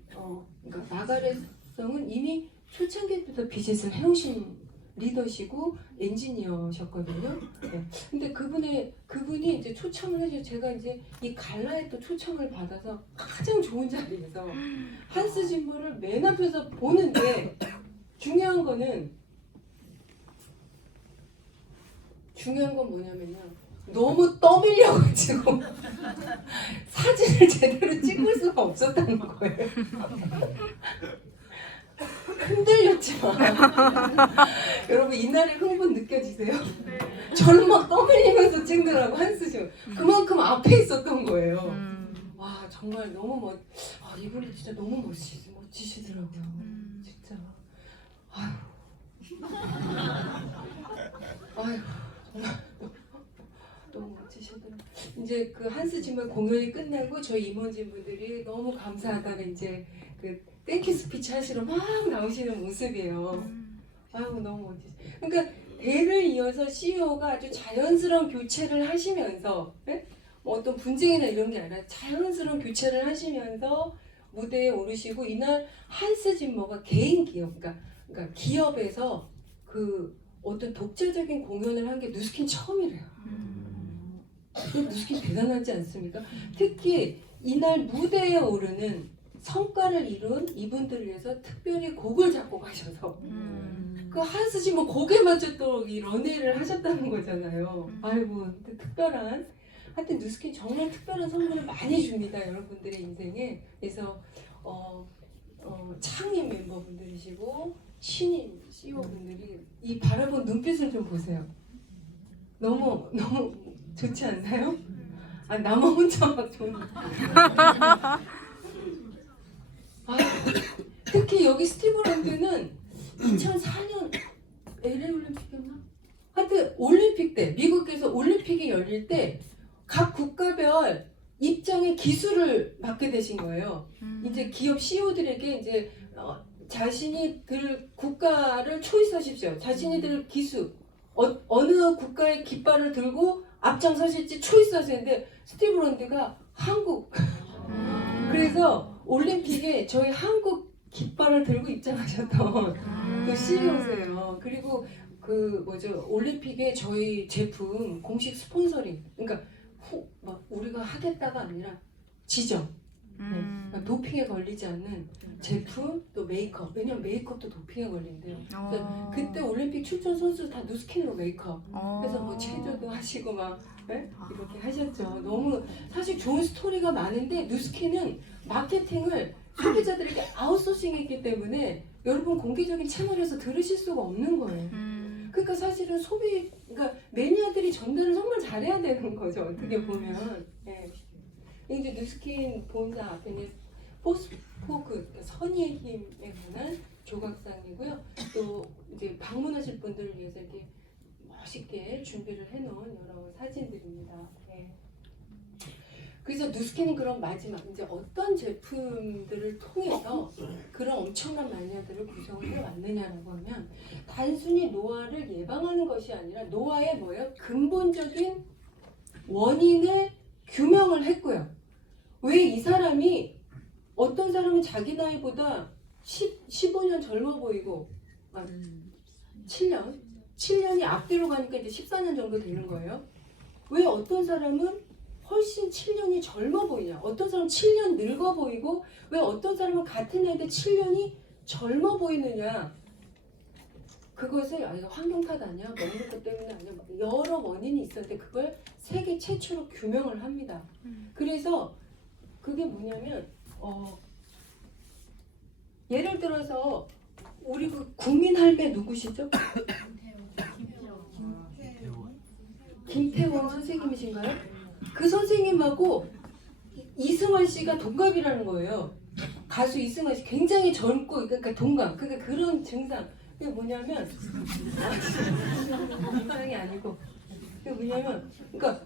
그러니까 마가렛성은 이미 초창기부터 비즈니스를 해오신 리더시고 엔지니어셨거든요. 네. 근데 그분이 이제 초청을 해서 제가 이제 이 갈라에 또 초청을 받아서 가장 좋은 자리에서 한스 짐머를 맨 앞에서 보는데 중요한 건 뭐냐면요. 너무 떠밀려가지고 사진을 제대로 찍을 수가 없었다는 거예요. 흔들렸지만 여러분 이날의 흥분 느껴지세요? 저는 막 떠밀리면서 찍느라고 한스죠. 그만큼 앞에 있었던 거예요. 와 정말 너무 이분이 진짜 너무 멋지시더라고요. 진짜 아휴 정말 너무 멋지시더라고요. 이제 그 한스 짐머 공연이 끝나고 저희 임원진분들이 너무 감사하다는 이제 그 땡큐 스피치 하시러 막 나오시는 모습이에요. 아유 너무 멋지죠. 그러니까 대를 이어서 CEO가 아주 자연스러운 교체를 하시면서 뭐 어떤 분쟁이나 이런 게 아니라 자연스러운 교체를 하시면서 무대에 오르시고 이날 한스 짐머가 개인 기업 그러니까 기업에서 그 어떤 독자적인 공연을 한 게 누스킨 처음이래요. 누스킨 대단하지 않습니까? 특히 이날 무대에 오르는 성과를 이룬 이분들을 위해서 특별히 곡을 작곡 하셔서 그 한스 짐머 곡에 맞춰 또 이 런웨이를 하셨다는 거잖아요. 아이고 특별한 하여튼 누스킨 정말 특별한 선물을 많이 줍니다. 여러분들의 인생에. 그래서 창립 멤버분들이시고 신인 CEO분들이 이 바라본 눈빛을 좀 보세요. 너무 좋지 않나요? 아 나만 혼자 막 좋은. 특히 여기 스티브 런드는 2004년 LA 올림픽이었나? 하여튼 올림픽 때 미국에서 올림픽이 열릴 때 각 국가별 입장의 기술을 맡게 되신 거예요. 이제 기업 CEO들에게 이제 자신이 들 국가를 초이스하십시오. 자신이 들 기술 어느 국가의 깃발을 들고 앞장서실지 초이스하시는데 스티브 런드가 한국 그래서 올림픽에 저희 한국 깃발을 들고 입장하셨던 그 CEO세요. 그리고 올림픽에 저희 제품 공식 스폰서링 그러니까 막 우리가 하겠다가 아니라 지정 그러니까 도핑에 걸리지 않는 제품 또 메이크업 왜냐면 메이크업도 도핑에 걸린대요. 그때 올림픽 출전 선수 다 누스킨으로 메이크업 그래서 뭐 체조도 하시고 막 이렇게 하셨죠. 너무 사실 좋은 스토리가 많은데 누스킨은 마케팅을 소비자들에게 아웃소싱했기 때문에 여러분 공개적인 채널에서 들으실 수가 없는 거예요. 그러니까 사실은 그러니까 매니아들이 전달을 정말 잘해야 되는 거죠. 어떻게 보면. 네. 이제 누스킨 본사 앞에는 포스포크 그러니까 선의의 힘에 관한 조각상이고요. 또 이제 방문하실 분들을 위해서 이렇게 멋있게 준비를 해놓은 여러 사진들입니다. 네. 그래서 누스킨이 그런 마지막 이제 어떤 제품들을 통해서 그런 엄청난 마니아들을 구성을 해왔느냐라고 하면 단순히 노화를 예방하는 것이 아니라 노화의 근본적인 원인을 규명을 했고요. 왜 이 사람이 어떤 사람은 자기 나이보다 15년 젊어 보이고 7년이 앞뒤로 가니까 이제 14년 정도 되는 거예요. 왜 어떤 사람은 훨씬 7년이 젊어 보이냐 어떤 사람은 7년 늙어 보이고 왜 어떤 사람은 같은 나이인데 7년이 젊어 보이느냐 그것을 이거 환경 탓 아니야 먹는 것 때문에 아니야 여러 원인이 있었는데 그걸 세계 최초로 규명을 합니다. 그래서 그게 뭐냐면 예를 들어서 우리 그 국민 할매 누구시죠? 김태원 선생님이신가요? 그 선생님하고 이승환 씨가 동갑이라는 거예요. 가수 이승환 씨 굉장히 젊고 그러니까 동갑. 그러니까 그런 증상. 그게 뭐냐면 증상이 아니고 그게 뭐냐면 그러니까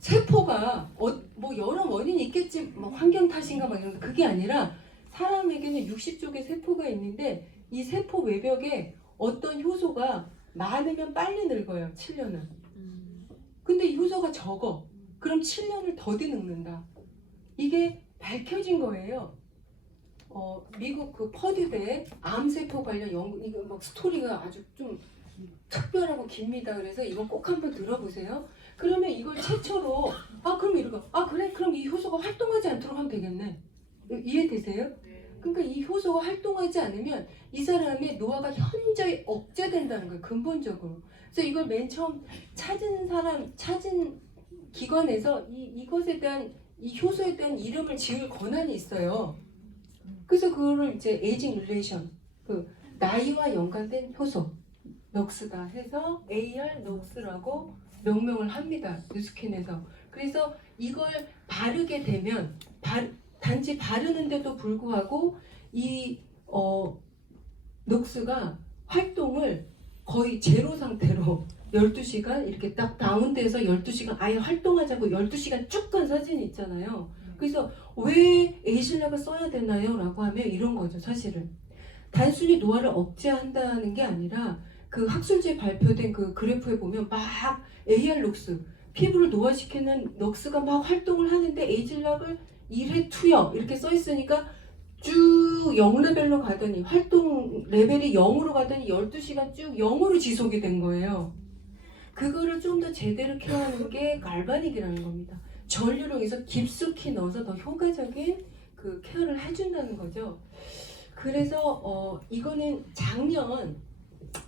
세포가 뭐 여러 원인이 있겠지. 뭐 환경 탓인가 막 이런 거 그게 아니라 사람에게는 60쪽의 세포가 있는데 이 세포 외벽에 어떤 효소가 많으면 빨리 늙어요. 7년은. 근데 이 효소가 적어. 그럼 7년을 더디 늙는다. 이게 밝혀진 거예요. 미국 그 퍼듀대 암세포 관련 연구 이거 막 스토리가 아주 좀 특별하고 깁니다. 그래서 이거 꼭 한번 들어보세요. 그러면 이걸 최초로 그럼 이러고 그래 그럼 이 효소가 활동하지 않도록 하면 되겠네. 이해되세요? 그러니까 이 효소가 활동하지 않으면 이 사람의 노화가 현저히 억제된다는 거예요. 근본적으로. 그래서 이걸 맨 처음 찾은 기관에서 이것에 대한 이 효소에 대한 이름을 지을 권한이 있어요. 그래서 그거를 이제 에이징 릴레이션, 그 나이와 연관된 효소, 넉스다 해서 AR 넉스라고 명명을 합니다. 뉴스킨에서. 그래서 이걸 바르게 되면 단지 바르는데도 불구하고 이 녹스가 활동을 거의 제로 상태로 12시간 이렇게 딱 다운돼서 12시간 아예 활동하자고 12시간 쭉 간 사진이 있잖아요. 그래서 왜 에이실락을 써야 되나요? 라고 하면 이런 거죠. 사실은 단순히 노화를 억제한다는 게 아니라 그 학술지에 발표된 그 그래프에 보면 막 AR 녹스 피부를 노화시키는 녹스가 막 활동을 하는데 에이실락을 1회 투여 이렇게 써 있으니까 쭉 0레벨로 가더니 활동 레벨이 0으로 가더니 12시간 쭉 0으로 지속이 된 거예요. 그거를 좀 더 제대로 케어하는 게 갈바닉이라는 겁니다. 전류를 여기서 깊숙이 넣어서 더 효과적인 그 케어를 해준다는 거죠. 그래서 이거는 작년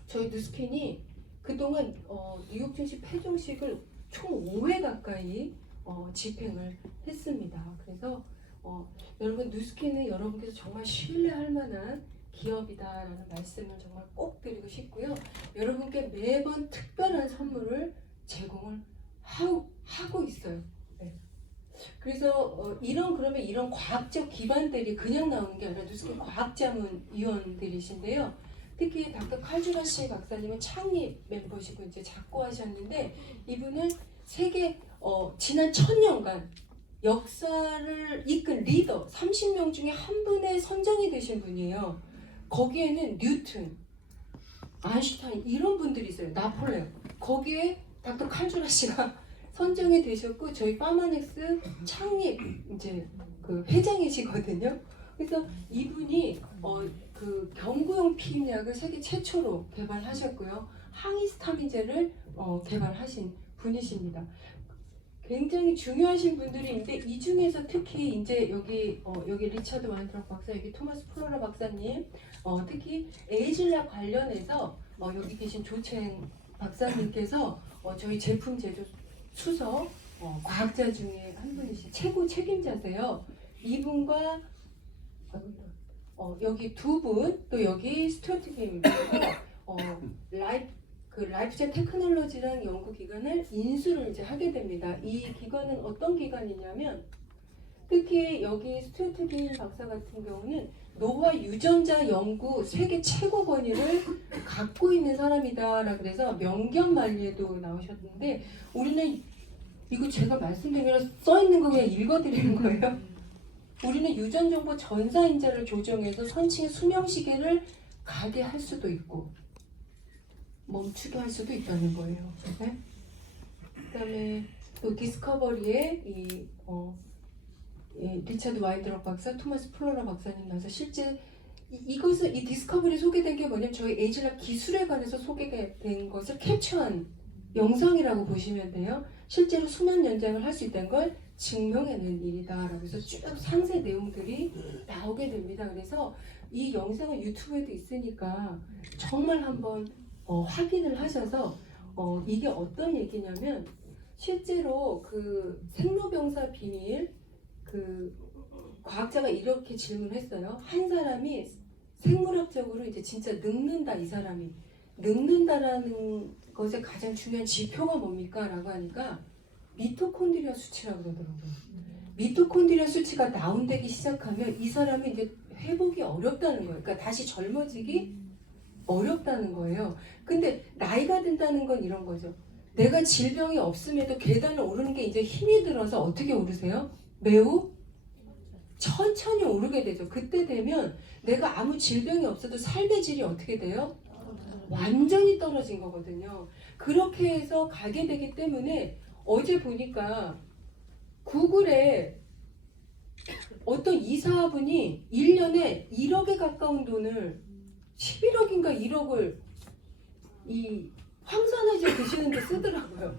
저희 뉴스킨이 그동안 뉴욕 증시 폐종식을 총 5회 가까이 집행을 했습니다. 그래서 여러분 뉴스킨은 여러분께서 정말 신뢰할 만한 기업이다라는 말씀을 정말 꼭 드리고 싶고요. 여러분께 매번 특별한 선물을 제공을 하고 있어요. 네. 그래서 그러면 이런 과학적 기반들이 그냥 나오는 게 아니라 뉴스킨 과학자문위원들이신데요. 특히 닥터 칼주라시 박사님은 창립 멤버시고 이제 작고하셨는데 이분은 세계 지난 1000년간 역사를 이끈 리더 30명 중에 한 분에 선정이 되신 분이에요. 거기에는 뉴턴, 아인슈타인 이런 분들이 있어요. 나폴레옹. 거기에 닥터 칼주라시가 선정이 되셨고 저희 파마넥스 창립 이제 그 회장이시거든요. 그래서 이분이 그 경구용 피임약을 세계 최초로 개발하셨고요. 항히스타민제를 개발하신 분이십니다. 굉장히 중요하신 분들이 있는데 이 중에서 특히 이제 여기 리차드 와인트럽 박사, 여기 토마스 플로라 박사님, 특히 에이즐락 관련해서 여기 계신 조첸 박사님께서 저희 제품 제조 수석 과학자 중에 한 분이시 최고 책임자세요. 이분과 여기 두 분, 또 여기 스튜어트 김 라이프젠 테크놀로지라는 연구기관을 인수를 이제 하게 됩니다. 이 기관은 어떤 기관이냐면 특히 여기 스튜어트 김 박사 같은 경우는 노화 유전자 연구 세계 최고 권위를 갖고 있는 사람이다라 그래서 명견말리에도 나오셨는데 우리는 이거 제가 말씀드리면 써 있는 거 그냥 읽어드리는 거예요. 우리는 유전 정보 전사인자를 조정해서 선칭 수명 시계를 가게 할 수도 있고 멈추게 할 수도 있다는 거예요. 네? 그다음에 또 디스커버리에 리차드 와인드럽 박사, 토마스 플로라 박사님 나서 실제 이 디스커버리 소개된 게 뭐냐면 저희 에이즐락 기술에 관해서 소개된 것을 캡처한 영상이라고 보시면 돼요. 실제로 수면 연장을 할 수 있다는 걸 증명해낸 일이다라고 해서 쭉 상세 내용들이 나오게 됩니다. 그래서 이 영상은 유튜브에도 있으니까 정말 한번 확인을 하셔서 이게 어떤 얘기냐면 실제로 그 생로병사 비밀 그 과학자가 이렇게 질문했어요. 한 사람이 생물학적으로 이제 진짜 늙는다 이 사람이 늙는다라는 것의 가장 중요한 지표가 뭡니까? 라고 하니까 미토콘드리아 수치라고 그러더라고요. 미토콘드리아 수치가 다운되기 시작하면 이 사람이 이제 회복이 어렵다는 거예요. 그러니까 다시 젊어지기 어렵다는 거예요. 근데 나이가 든다는 건 이런 거죠. 내가 질병이 없음에도 계단을 오르는 게 이제 힘이 들어서 어떻게 오르세요? 매우 천천히 오르게 되죠. 그때 되면 내가 아무 질병이 없어도 삶의 질이 어떻게 돼요? 완전히 떨어진 거거든요. 그렇게 해서 가게 되기 때문에 어제 보니까 구글에 어떤 이사분이 1년에 1억에 가까운 돈을 11억인가 1억을 이 황산화제 드시는데 쓰더라고요.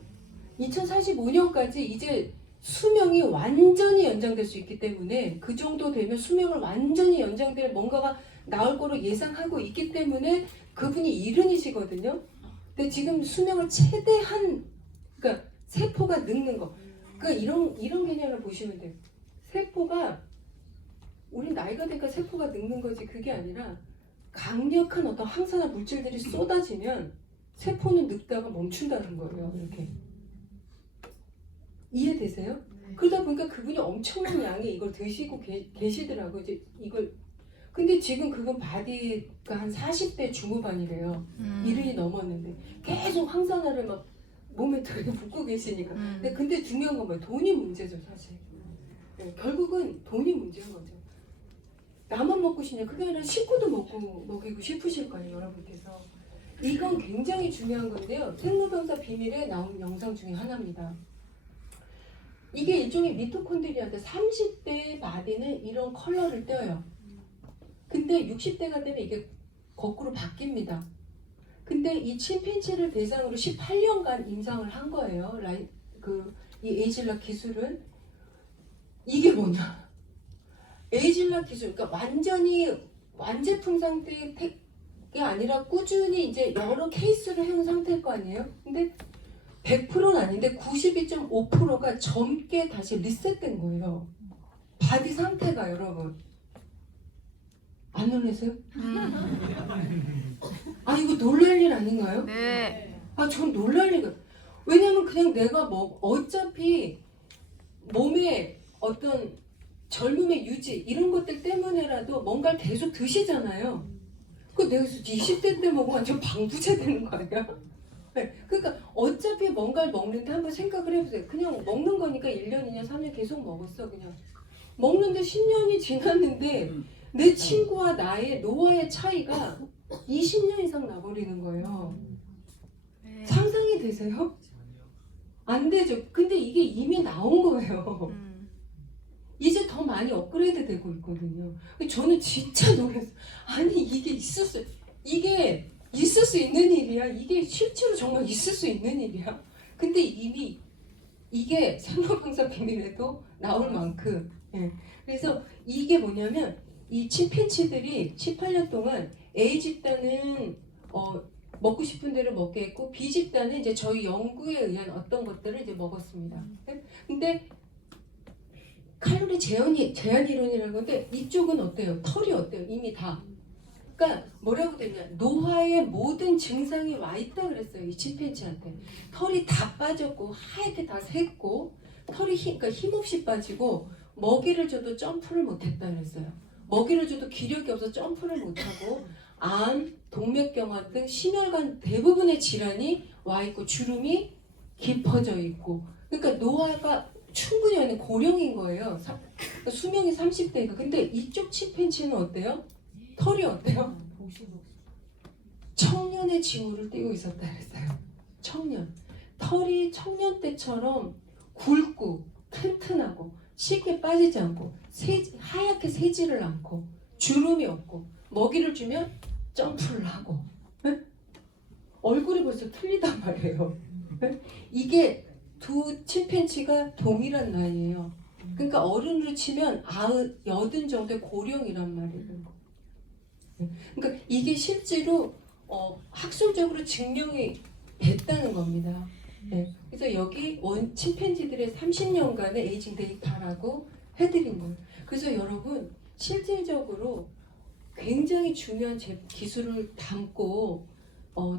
2045년까지 이제 수명이 완전히 연장될 수 있기 때문에 그 정도 되면 수명을 완전히 연장될 뭔가가 나올 거로 예상하고 있기 때문에 그분이 이른이시거든요. 근데 지금 수명을 최대한 그러니까 세포가 늙는 거. 그러니까 이런 개념을 보시면 돼요. 세포가 우리 나이가 되니까 세포가 늙는 거지 그게 아니라 강력한 어떤 항산화 물질들이 쏟아지면 세포는 늙다가 멈춘다는 거예요. 이렇게 이해되세요? 그러다 보니까 그분이 엄청난 양의 이걸 드시고 계시더라고요. 이제 이걸 근데 지금 그건 바디가 한 40대 중후반이래요. 이른이 넘었는데 계속 항산화를 막 몸에 붓고 계시니까. 근데 중요한 건 뭐예요? 돈이 문제죠 사실. 네, 결국은 돈이 문제인 거죠. 나만 먹고 싶냐? 그게 아니라 식구도 먹이고 싶으실 거예요 여러분께서. 이건 굉장히 중요한 건데요. 생로병사 비밀에 나온 영상 중에 하나입니다. 이게 일종의 미토콘드리아인데 30대의 바디는 이런 컬러를 떼어요. 근데 60대가 되면 이게 거꾸로 바뀝니다. 근데 이 침팬지를 대상으로 18년간 임상을 한 거예요. 이 에이질락 기술은 이게 뭐냐? 에이질락 기술, 그러니까 완전히 완제품 상태의 아니라 꾸준히 이제 여러 케이스를 해온 상태일 거 아니에요? 근데 100%는 아닌데 92.5%가 젊게 다시 리셋된 거예요. 바디 상태가 여러분. 안 놀라세요? 아 이거 놀랄 일 아닌가요? 네. 아 전 놀랄 리가. 왜냐면 그냥 내가 어차피 몸에 어떤 젊음의 유지 이런 것들 때문에라도 뭔가를 계속 드시잖아요. 그 내가 20대 때 먹으면 완전 방부제 되는 거 아니야? 네, 그러니까 어차피 뭔가를 먹는데 한번 생각을 해보세요. 그냥 먹는 거니까 1년이냐 3년 계속 먹었어 그냥. 먹는데 10년이 지났는데 내 친구와 나의 노화의 차이가 20년 이상 나버리는 거예요. 네. 상상이 되세요? 안 되죠. 근데 이게 이미 나온 거예요. 이제 더 많이 업그레이드 되고 있거든요. 저는 진짜 놀랐어요. 아니 이게 있을 수 있는 일이야. 이게 실제로 정말 있을 수 있는 일이야. 근데 이미 이게 생로병사 비밀에도 나올 만큼. 예. 그래서 이게 뭐냐면 이 침팬지들이 18년 동안 A 집단은 먹고 싶은 대로 먹게 했고 B 집단은 이제 저희 연구에 의한 어떤 것들을 이제 먹었습니다. 예? 근데 칼로리 제한 이론이라는 건데 이쪽은 어때요? 털이 어때요? 이미 다. 그러니까 뭐라고 되냐? 노화의 모든 증상이 와 있다 그랬어요. 이 침팬지한테. 털이 다 빠졌고 하얗게 다 샜고 털이 그러니까 힘없이 빠지고 먹이를 줘도 점프를 못했다 그랬어요. 먹이를 줘도 기력이 없어서 점프를 못하고 암, 동맥경화 등 심혈관 대부분의 질환이 와 있고 주름이 깊어져 있고 그러니까 노화가 충분히 하는 고령인 거예요. 그러니까 수명이 30대니까. 근데 이쪽 침팬지는 어때요? 털이 어때요? 청년의 징후를 띠고 있었다 그랬어요. 청년. 털이 청년 때처럼 굵고 튼튼하고 쉽게 빠지지 않고 하얗게 새지를 않고 주름이 없고 먹이를 주면 점프를 하고 네? 얼굴이 벌써 틀리단 말이에요. 네? 이게 두 침팬지가 동일한 나이예요. 그러니까 어른으로 치면 80 정도의 고령이란 말이에요. 그러니까 이게 실제로 학술적으로 증명이 됐다는 겁니다. 네. 그래서 여기 침팬지들의 30년간의 에이징 데이터라고 해드린 거예요. 그래서 여러분 실질적으로 굉장히 중요한 기술을 담고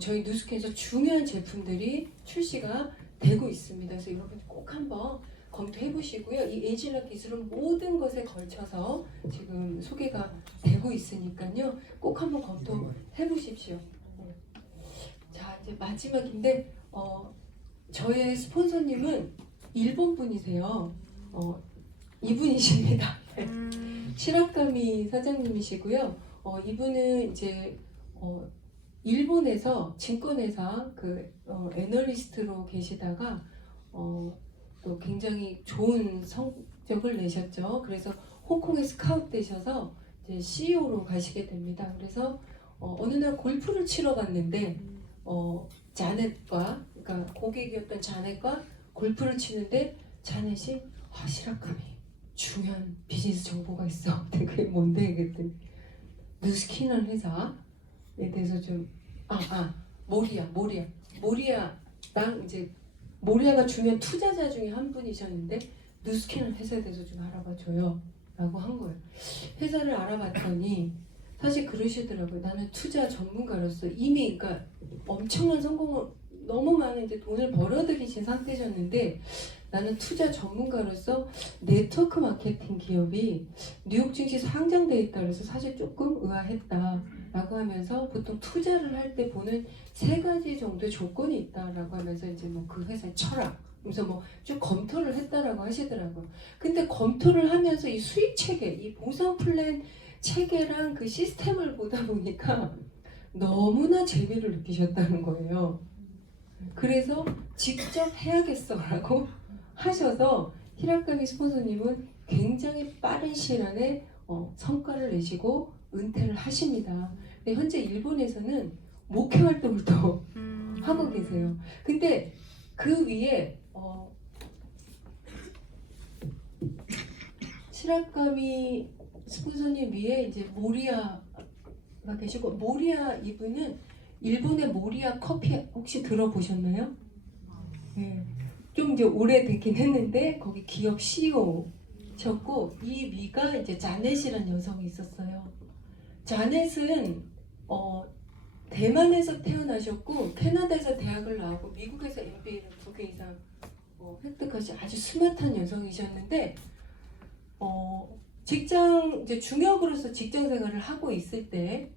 저희 누스캔에서 중요한 제품들이 출시가 되고 있습니다. 그래서 여러분 꼭 한번 검토해 보시고요. 이 에이징락 기술은 모든 것에 걸쳐서 지금 소개가 되고 있으니까요. 꼭 한번 검토해 보십시오. 자 이제 마지막인데 저의 스폰서님은 일본 분이세요. 이분이십니다. 시라카미 사장님이시고요. 이분은 이제 일본에서 증권회사 애널리스트로 계시다가 또 굉장히 좋은 성적을 내셨죠. 그래서 홍콩에 스카웃 되셔서 이제 CEO로 가시게 됩니다. 그래서 어느 날 골프를 치러 갔는데 자넷과 그러니까 고객이었던 자넷과 골프를 치는데 자넷이 시라카미 중요한 비즈니스 정보가 있어. 그게 뭔데? 그랬더니 누스키는 회사에 대해서 좀 모리아랑 이제 모리아가 중요한 투자자 중에 한 분이셨는데 누스키는 회사에 대해서 좀 알아봐줘요 라고 한 거예요. 회사를 알아봤더니 사실 그러시더라고요. 나는 투자 전문가로서 이미 그러니까 엄청난 성공을 너무 많은 이제 돈을 벌어들이신 상태셨는데 나는 투자 전문가로서 네트워크 마케팅 기업이 뉴욕 증시 상장돼 있다 그래서 사실 조금 의아했다라고 하면서 보통 투자를 할 때 보는 3가지 정도의 조건이 있다라고 하면서 이제 뭐 그 회사의 철학 그래서 뭐 쭉 검토를 했다라고 하시더라고요. 근데 검토를 하면서 이 수익 체계, 이 보상 플랜 체계랑 그 시스템을 보다 보니까 너무나 재미를 느끼셨다는 거예요. 그래서 직접 해야겠어라고 하셔서 히라카미 스폰서님은 굉장히 빠른 시일 안에 성과를 내시고 은퇴를 하십니다. 근데 현재 일본에서는 목회 활동을 또 하고 계세요. 근데 그 위에 시라카미 스폰서님 위에 이제 모리아가 계시고 모리아 이분은 일본의 모리아 커피 혹시 들어보셨나요? 네. 좀 이제 오래됐긴 했는데 거기 기업 CEO셨고 이 위가 이제 자넷이라는 여성이 있었어요. 자넷은 대만에서 태어나셨고 캐나다에서 대학을 나오고 미국에서 MBA를 2개 이상 획득하신 아주 스마트한 여성이셨는데 직장 이제 중역으로서 직장 생활을 하고 있을 때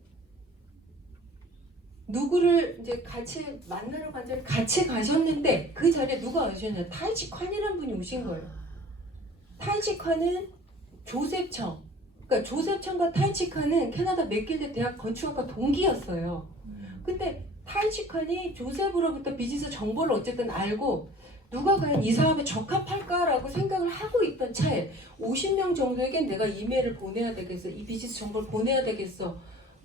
누구를 이제 같이 만나러 간 자리에 같이 가셨는데 그 자리에 누가 오셨냐? 타이치칸이라는 분이 오신 거예요. 타이치칸은 조셉청. 그러니까 조셉청과 타이치칸은 캐나다 맥길드 대학 건축학과 동기였어요. 근데 타이치칸이 조셉으로부터 비즈니스 정보를 어쨌든 알고 누가 과연 이 사업에 적합할까라고 생각을 하고 있던 차에 50명 정도에게 내가 이메일을 보내야 되겠어. 이 비즈니스 정보를 보내야 되겠어.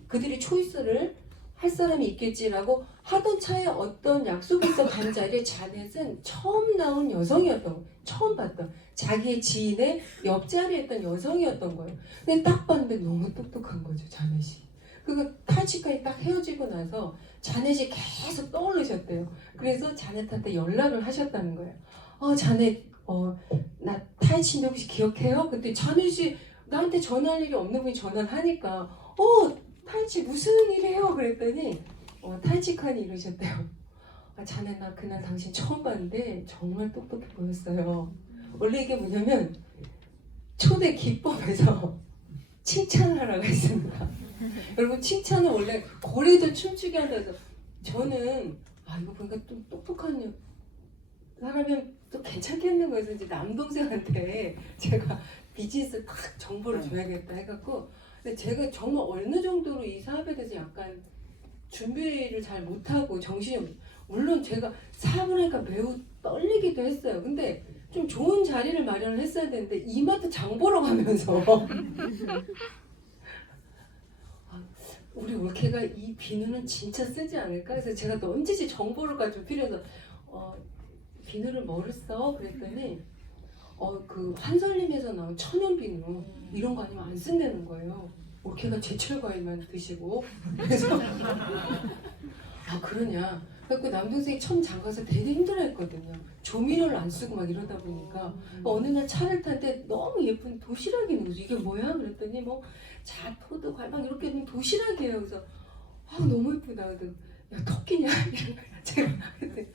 그들이 초이스를 할 사람이 있겠지라고 하던 차에 어떤 약속에서 간 자리에 자넷은 처음 나온 여성이었던 거예요. 처음 봤던 자기의 지인의 옆자리에 있던 여성이었던 거예요. 근데 딱 봤는데 너무 똑똑한 거죠, 자넷이. 그 탈취까지 딱 헤어지고 나서 자넷이 계속 떠오르셨대요. 그래서 자넷한테 연락을 하셨다는 거예요. 자넷, 나 탈취인데 혹시 기억해요? 그때 자넷이 나한테 전화할 일이 없는 분이 전화를 하니까 탈취 무슨 일이에요? 그랬더니 탈취칸이 이러셨대요. 자네 나 그날 당신 처음 봤는데 정말 똑똑해 보였어요. 원래 이게 뭐냐면 초대 기법에서 칭찬을 하라고 했습니다. 여러분 칭찬은 원래 고래도 춤추게 한다 해서 저는 이거 보니까 좀 똑똑한 사람이면 또 괜찮겠는 거여서 이제 남동생한테 제가 비즈니스 딱 정보를 줘야겠다 해갖고 근데 제가 정말 어느 정도로 이 사업에 대해서 약간 준비를 잘 못하고 정신이 물론 제가 사업을 하니까 매우 떨리기도 했어요. 근데 좀 좋은 자리를 마련을 했어야 되는데 이마트 장 보러 가면서 우리 올케가 이 비누는 진짜 쓰지 않을까? 그래서 제가 넌지시 정보를 가지고 필요해서 비누를 뭐를 써? 그랬더니 그 한설림에서 나온 천연 비누 이런 거 아니면 안 쓴다는 거예요. 올케가 제철 과일만 드시고 그래서 그러냐? 그래서 남동생이 처음 장가서 되게 힘들어했거든요. 조미료를 안 쓰고 막 이러다 보니까 어느 날 차를 타는데 너무 예쁜 도시락이 있는 거죠. 이게 뭐야? 그랬더니 뭐 자토도 갈방 이렇게 된 도시락이에요. 그래서 너무 예쁘다. 그래서 야 토끼냐? 제가 그랬더니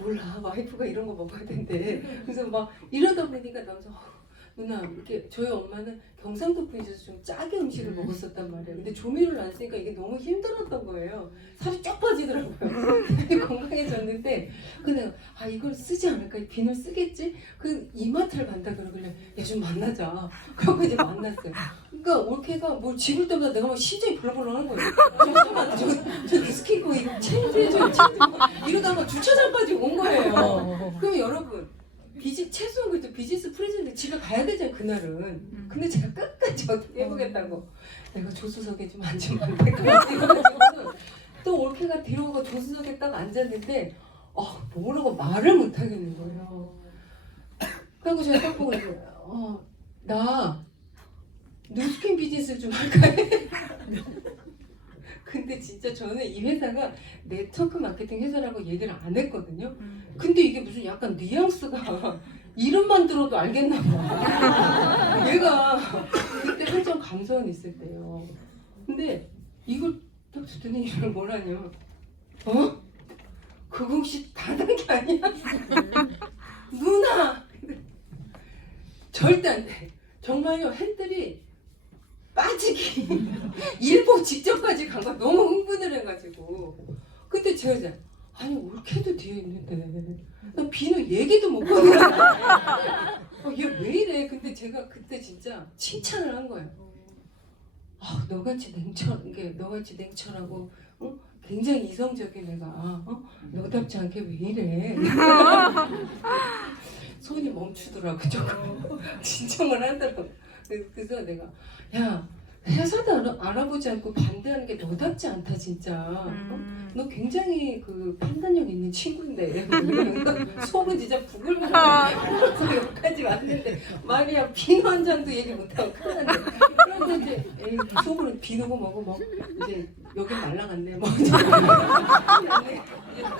몰라 와이프가 이런 거 먹어야 된대. 그래서 막 이러다 보니까 남자 누나 이렇게 저희 엄마는 경상도 분이셔서 좀 짜게 음식을 먹었었단 말이에요. 근데 조미료를 안 쓰니까 이게 너무 힘들었던 거예요. 살이 쫙 빠지더라고요. 되게 건강해졌는데 근데 이걸 쓰지 않을까? 이 비누 쓰겠지? 그 이마트를 간다 그러길래 야 좀 만나자. 그러고 이제 만났어요. 그러니까 올케가 뭘 집을 때마다 내가 막 심장이 벌렁벌렁 하는 거예요. 잠깐만 저 스키고 이거 체인지해줘 이러다가 주차장까지 온 거예요. 그럼 여러분 최소한 그래도 비즈니스 프레젠트 집에 가야 되잖아요 그날은. 근데 제가 끝까지 어떻게 해보겠다고 내가 조수석에 좀 앉으면 안 될까 이러면서 또 올케가 뒤로 가고 조수석에 딱 앉았는데 뭐라고 말을 못 하겠는 거예요. 그리고 제가 딱 보고 나 뉴스킨 비즈니스 좀 할까 해. 근데 진짜 저는 이 회사가 네트워크 마케팅 회사라고 얘기를 안 했거든요. 근데 이게 무슨 약간 뉘앙스가 이름만 들어도 알겠나 봐. 얘가 그때 한참 감소원 있을 때요. 근데 이걸 딱 듣더니 이걸 뭐라냐. 그거 혹시 다른 게 아니야? 누나! 절대 안 돼. 정말요, 햇들이 빠지기 일복 직전까지 간 거 너무 흥분을 해가지고. 그때 제 여자 아니 올케도 뒤에 있는데 나 비누 얘기도 못 꺼내. 얘 왜 이래? 근데 제가 그때 진짜 칭찬을 한 거예요. 너같이 냉철하고 굉장히 이성적인 애가 너답지 않게 왜 이래? 손이 멈추더라고 조금. 진정을 하더라고. 그래서 내가 야 회사도 알아보지 않고 반대하는 게 너답지 않다 진짜. 너 굉장히 그 판단력 있는 친구인데 이러면서 속은 진짜 부글부글 여기까지 왔는데 말이야 비누 한 잔도 얘기 못하고 큰일 났네. 그런데 이제 속으로 비누고 뭐고 뭐 이제 여기 날라갔네 뭐 이제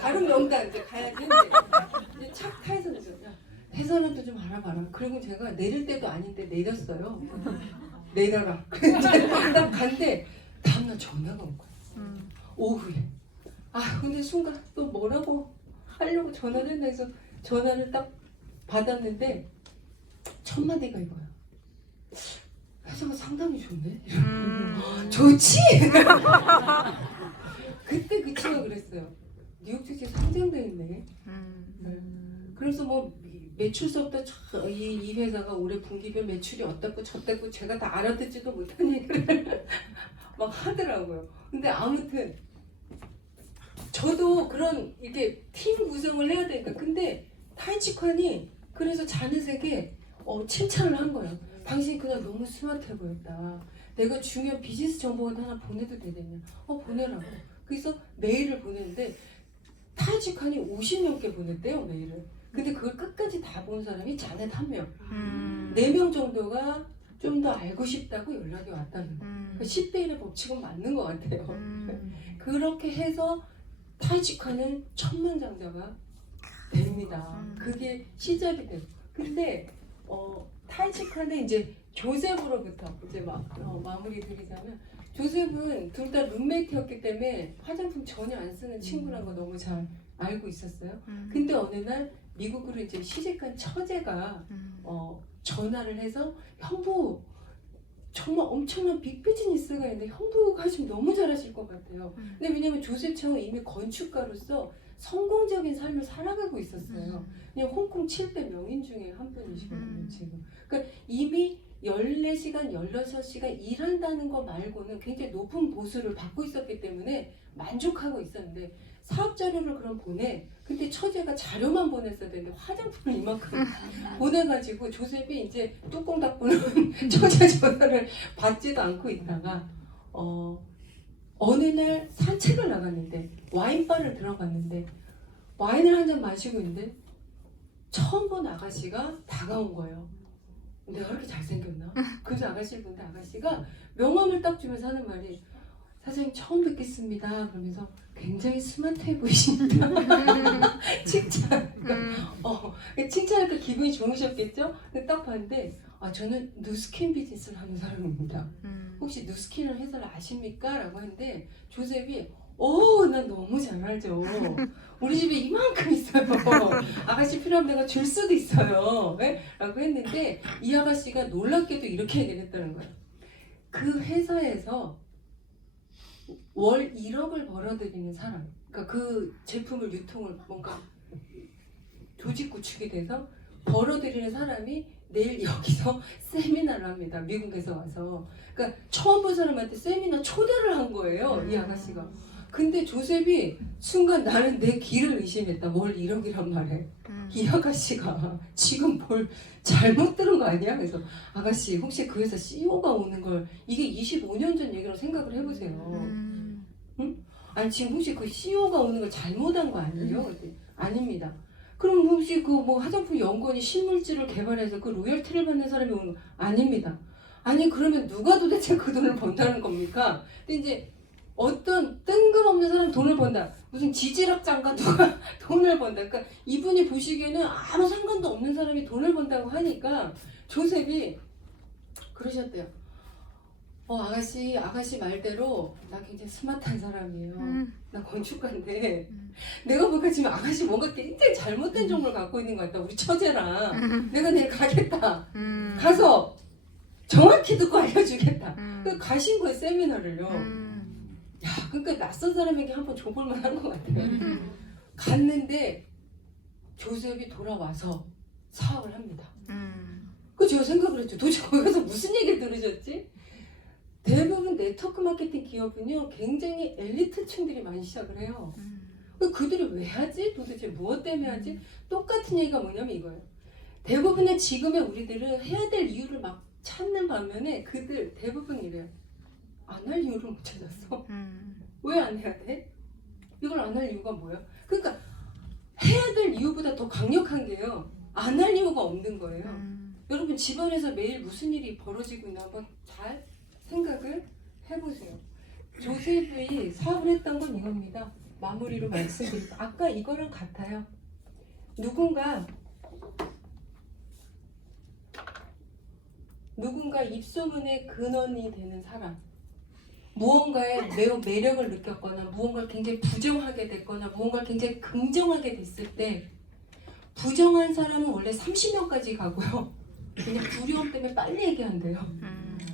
다른 명당 이제 가야지 했는데 이제 착 타해서 그래서 회사는도 좀 알아봐라. 그리고 제가 내릴 때도 아닌데 내렸어요. 내려라. 딱 간데 다음날 전화가 온 거야. 오후에. 근데 순간 또 뭐라고 하려고 전화를 했나 해서 전화를 딱 받았는데 첫 마디가 이거야. 회사가 상당히 좋네. 좋지? 그때 그 친구가 그랬어요. 뉴욕 증시에 상장돼 있네. 그래서 뭐 매출서부터 이 회사가 올해 분기별 매출이 어떻고 저떻고 제가 다 알아듣지도 못한 얘기를 막 하더라고요. 근데 아무튼 저도 그런 이렇게 팀 구성을 해야 되니까. 근데 타이치칸이 그래서 자넷에게 칭찬을 한 거예요. 당신이 그날 너무 스마트해 보였다. 내가 중요한 비즈니스 정보를 하나 보내도 되겠냐? 보내라고. 그래서 메일을 보냈는데 타이치칸이 50명께 보냈대요 메일을. 근데 그걸 끝까지 다 본 사람이 자넷 1명. 4명 정도가 좀 더 알고 싶다고 연락이 왔다는 거예요. 그러니까 10대 1의 법칙은 맞는 것 같아요. 그렇게 해서 타이치칸은 천만장자가 됩니다. 그게 시작이 돼요. 근데 타이치칸은 이제 조셉으로부터 이제 마무리 드리자면, 조셉은 둘 다 룸메이트였기 때문에 화장품 전혀 안 쓰는 친구란 거 너무 잘 알고 있었어요. 근데 어느 날 미국으로 이제 시집간 처제가 전화를 해서 형부 정말 엄청난 빅비즈니스가 있는데 형부가 하시면 너무 잘하실 것 같아요. 근데 왜냐면 조셉 청은 이미 건축가로서 성공적인 삶을 살아가고 있었어요. 그냥 홍콩 7대 명인 중에 한 분이시거든요 지금. 그러니까 이미 14시간, 16시간 일한다는 거 말고는 굉장히 높은 보수를 받고 있었기 때문에 만족하고 있었는데, 사업 자료를 그럼 보내. 근데 처제가 자료만 보냈어야 되는데 화장품을 이만큼 보내가지고 조셉이 이제 뚜껑 닫고는 처제 전화를 받지도 않고 있다가 어느 날 산책을 나갔는데 와인바를 들어갔는데 와인을 한 잔 마시고 있는데 처음 본 아가씨가 다가온 거예요. 내가 그렇게 잘생겼나? 그래서 아가씨를 보는데 아가씨가 명함을 딱 주면서 하는 말이 사장님 처음 뵙겠습니다. 그러면서 굉장히 스마트해 보이십니다. 칭찬. 칭찬하니까 기분이 좋으셨겠죠? 근데 딱 봤는데 저는 누스킨 비즈니스를 하는 사람입니다. 혹시 누스킨이라는 회사를 아십니까? 라고 했는데 조셉이 난 너무 잘 알죠. 우리 집에 이만큼 있어요. 아가씨 필요하면 내가 줄 수도 있어요. 네? 라고 했는데 이 아가씨가 놀랍게도 이렇게 얘기를 했다는 거예요. 그 회사에서 월 1억을 벌어들이는 사람, 그러니까 그 제품을 유통을 뭔가 조직 구축이 돼서 벌어들이는 사람이 내일 여기서 세미나를 합니다. 미국에서 와서. 그러니까 처음 본 사람한테 세미나 초대를 한 거예요. 이 아가씨가. 근데 조셉이 순간 나는 내 길을 의심했다. 뭘 1억이란 말해. 이 아가씨가 지금 뭘 잘못 들은 거 아니야? 그래서 아가씨 혹시 그 회사 CEO가 오는 걸 이게 25년 전 얘기라고 생각을 해보세요. 응? 아니 지금 혹시 그 CEO가 오는 걸 잘못한 거 아니에요? 그랬더니 아닙니다. 그럼 혹시 그 뭐 화장품 연구원이 신물질을 개발해서 그 로열티를 받는 사람이 오는 거 아닙니다. 아니 그러면 누가 도대체 그 돈을 번다는 겁니까? 근데 이제 어떤 뜬금없는 사람이 돈을 번다. 무슨 지질학자가 누가 돈을 번다. 그러니까 이분이 보시기에는 아무 상관도 없는 사람이 돈을 번다고 하니까 조셉이 그러셨대요. 아가씨 말대로 나 굉장히 스마트한 사람이에요. 나 건축가인데 내가 보니까 지금 아가씨 뭔가 굉장히 잘못된 정보를 갖고 있는 것 같다. 우리 처제랑 내가 내일 가겠다. 가서 정확히 듣고 알려주겠다. 그 가신 거예요, 세미나를요. 야, 그러니까 낯선 사람에게 한번 줘볼만 한 것 같아요. 갔는데 조셉이 돌아와서 사업을 합니다. 그 제가 생각을 했죠. 도대체 거기 가서 무슨 얘기를 들으셨지? 대부분 네트워크 마케팅 기업은요 굉장히 엘리트층들이 많이 시작을 해요. 그들이 왜 하지? 도대체 무엇 때문에 하지? 똑같은 얘기가 뭐냐면 이거예요. 대부분의 지금의 우리들은 해야 될 이유를 막 찾는 반면에 그들 대부분 이래요. 안 할 이유를 못 찾았어. 왜 안 해야 돼? 이걸 안 할 이유가 뭐야? 그러니까 해야 될 이유보다 더 강력한 게요. 안 할 이유가 없는 거예요. 여러분 집안에서 매일 무슨 일이 벌어지고 있나 한번 잘 생각을 해보세요. 조셉이 사업을 했던 건 이겁니다. 마무리로 말씀드릴게요. 아까 이거랑 같아요. 누군가 입소문의 근원이 되는 사람, 무언가에 매우 매력을 느꼈거나 무언가를 굉장히 부정하게 됐거나 무언가를 굉장히 긍정하게 됐을 때 부정한 사람은 원래 30년까지 가고요. 그냥 두려움 때문에 빨리 얘기한대요.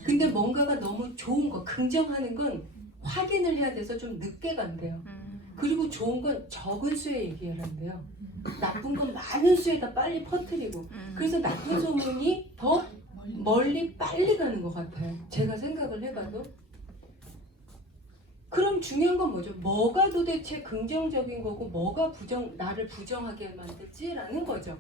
근데 뭔가가 너무 좋은 거, 긍정하는 건 확인을 해야 돼서 좀 늦게 간대요. 그리고 좋은 건 적은 수에 얘기하란대요. 나쁜 건 많은 수에다 빨리 퍼뜨리고. 그래서 나쁜 소문이 더 멀리 빨리 가는 것 같아요. 제가 생각을 해봐도. 그럼 중요한 건 뭐죠? 뭐가 도대체 긍정적인 거고 뭐가 나를 부정하게 만들지라는 거죠.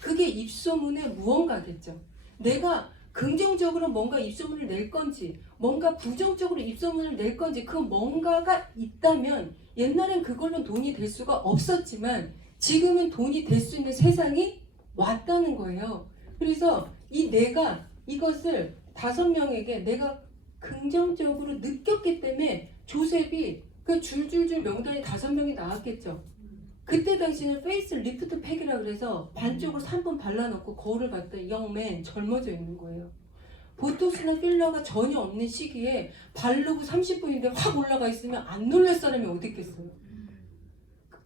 그게 입소문의 무언가겠죠. 내가 긍정적으로 뭔가 입소문을 낼 건지 뭔가 부정적으로 입소문을 낼 건지 그 뭔가가 있다면 옛날엔 그걸로 돈이 될 수가 없었지만 지금은 돈이 될 수 있는 세상이 왔다는 거예요. 그래서 내가 이것을 5명에게 내가 긍정적으로 느꼈기 때문에 조셉이 그 줄줄줄 명단이 5명이 나왔겠죠. 그때 당시에는 페이스 리프트 팩이라 그래서 반쪽으로 3분 발라놓고 거울을 봤더니 영맨 젊어져 있는 거예요. 보톡스나 필러가 전혀 없는 시기에 바르고 30분인데 확 올라가 있으면 안 놀랄 사람이 어디 있겠어요.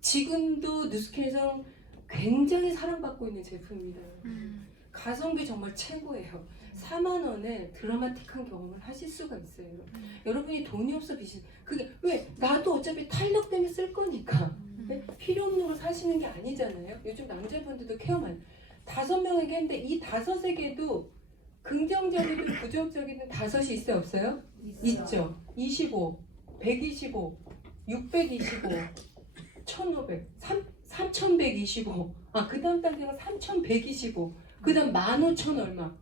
지금도 누스킨에서 굉장히 사랑받고 있는 제품입니다. 가성비 정말 최고예요. 4만 원에 드라마틱한 경험을 하실 수가 있어요. 여러분이 돈이 없어 빚이 그게 왜 나도 어차피 탄력 때문에 쓸 거니까 네? 필요 없는 걸 사시는 게 아니잖아요. 요즘 남자분들도 케어 많이 5명에게 했는데 이 5에게도 긍정적이든 부정적이든 5이 있어요 없어요? 있죠. 25, 125, 625, 1500, 3125 그 다음 단계가 3125 그 다음 15,000 얼마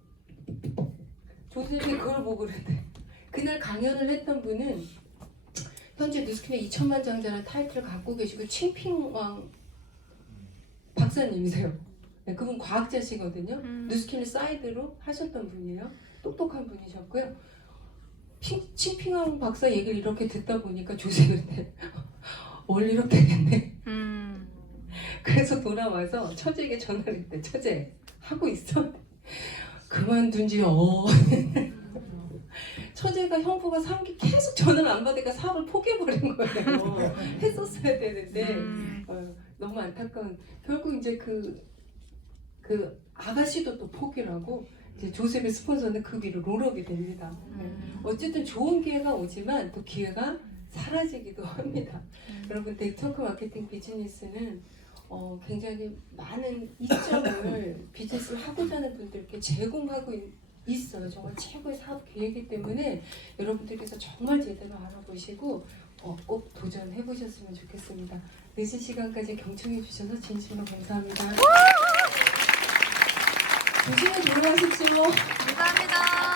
조셉이 그걸 보고 그랬대. 그날 강연을 했던 분은 현재 뉴스킨의 2천만 장자라는 타이틀을 갖고 계시고 칭핑왕 박사님이세요. 네, 그분 과학자시거든요. 뉴스킨을 사이드로 하셨던 분이에요. 똑똑한 분이셨고요. 칭핑왕 박사 얘기를 이렇게 듣다 보니까 조셉한테 원래 이렇게 됐네. 그래서 돌아와서 처제에게 전화를 했대. 처제 하고 있어? 그만둔 지 처제가 형부가 사업기 계속 전화를 안 받으니까 사업을 포기해버린 거예요. 했었어야 되는데 너무 안타까운. 결국 이제 그 아가씨도 또 포기를 하고 이제 조셉의 스폰서는 그 위로 롤하게 됩니다. 어쨌든 좋은 기회가 오지만 또 기회가 사라지기도 합니다. 여러분 네트워크 마케팅 비즈니스는 굉장히 많은 이점을 비즈니스를 하고자 하는 분들께 제공하고 있어요. 정말 최고의 사업 기회이기 때문에 여러분들께서 정말 제대로 알아보시고 꼭 도전해 보셨으면 좋겠습니다. 늦은 시간까지 경청해 주셔서 진심으로 감사합니다. 조심히 돌아가십시오. 감사합니다.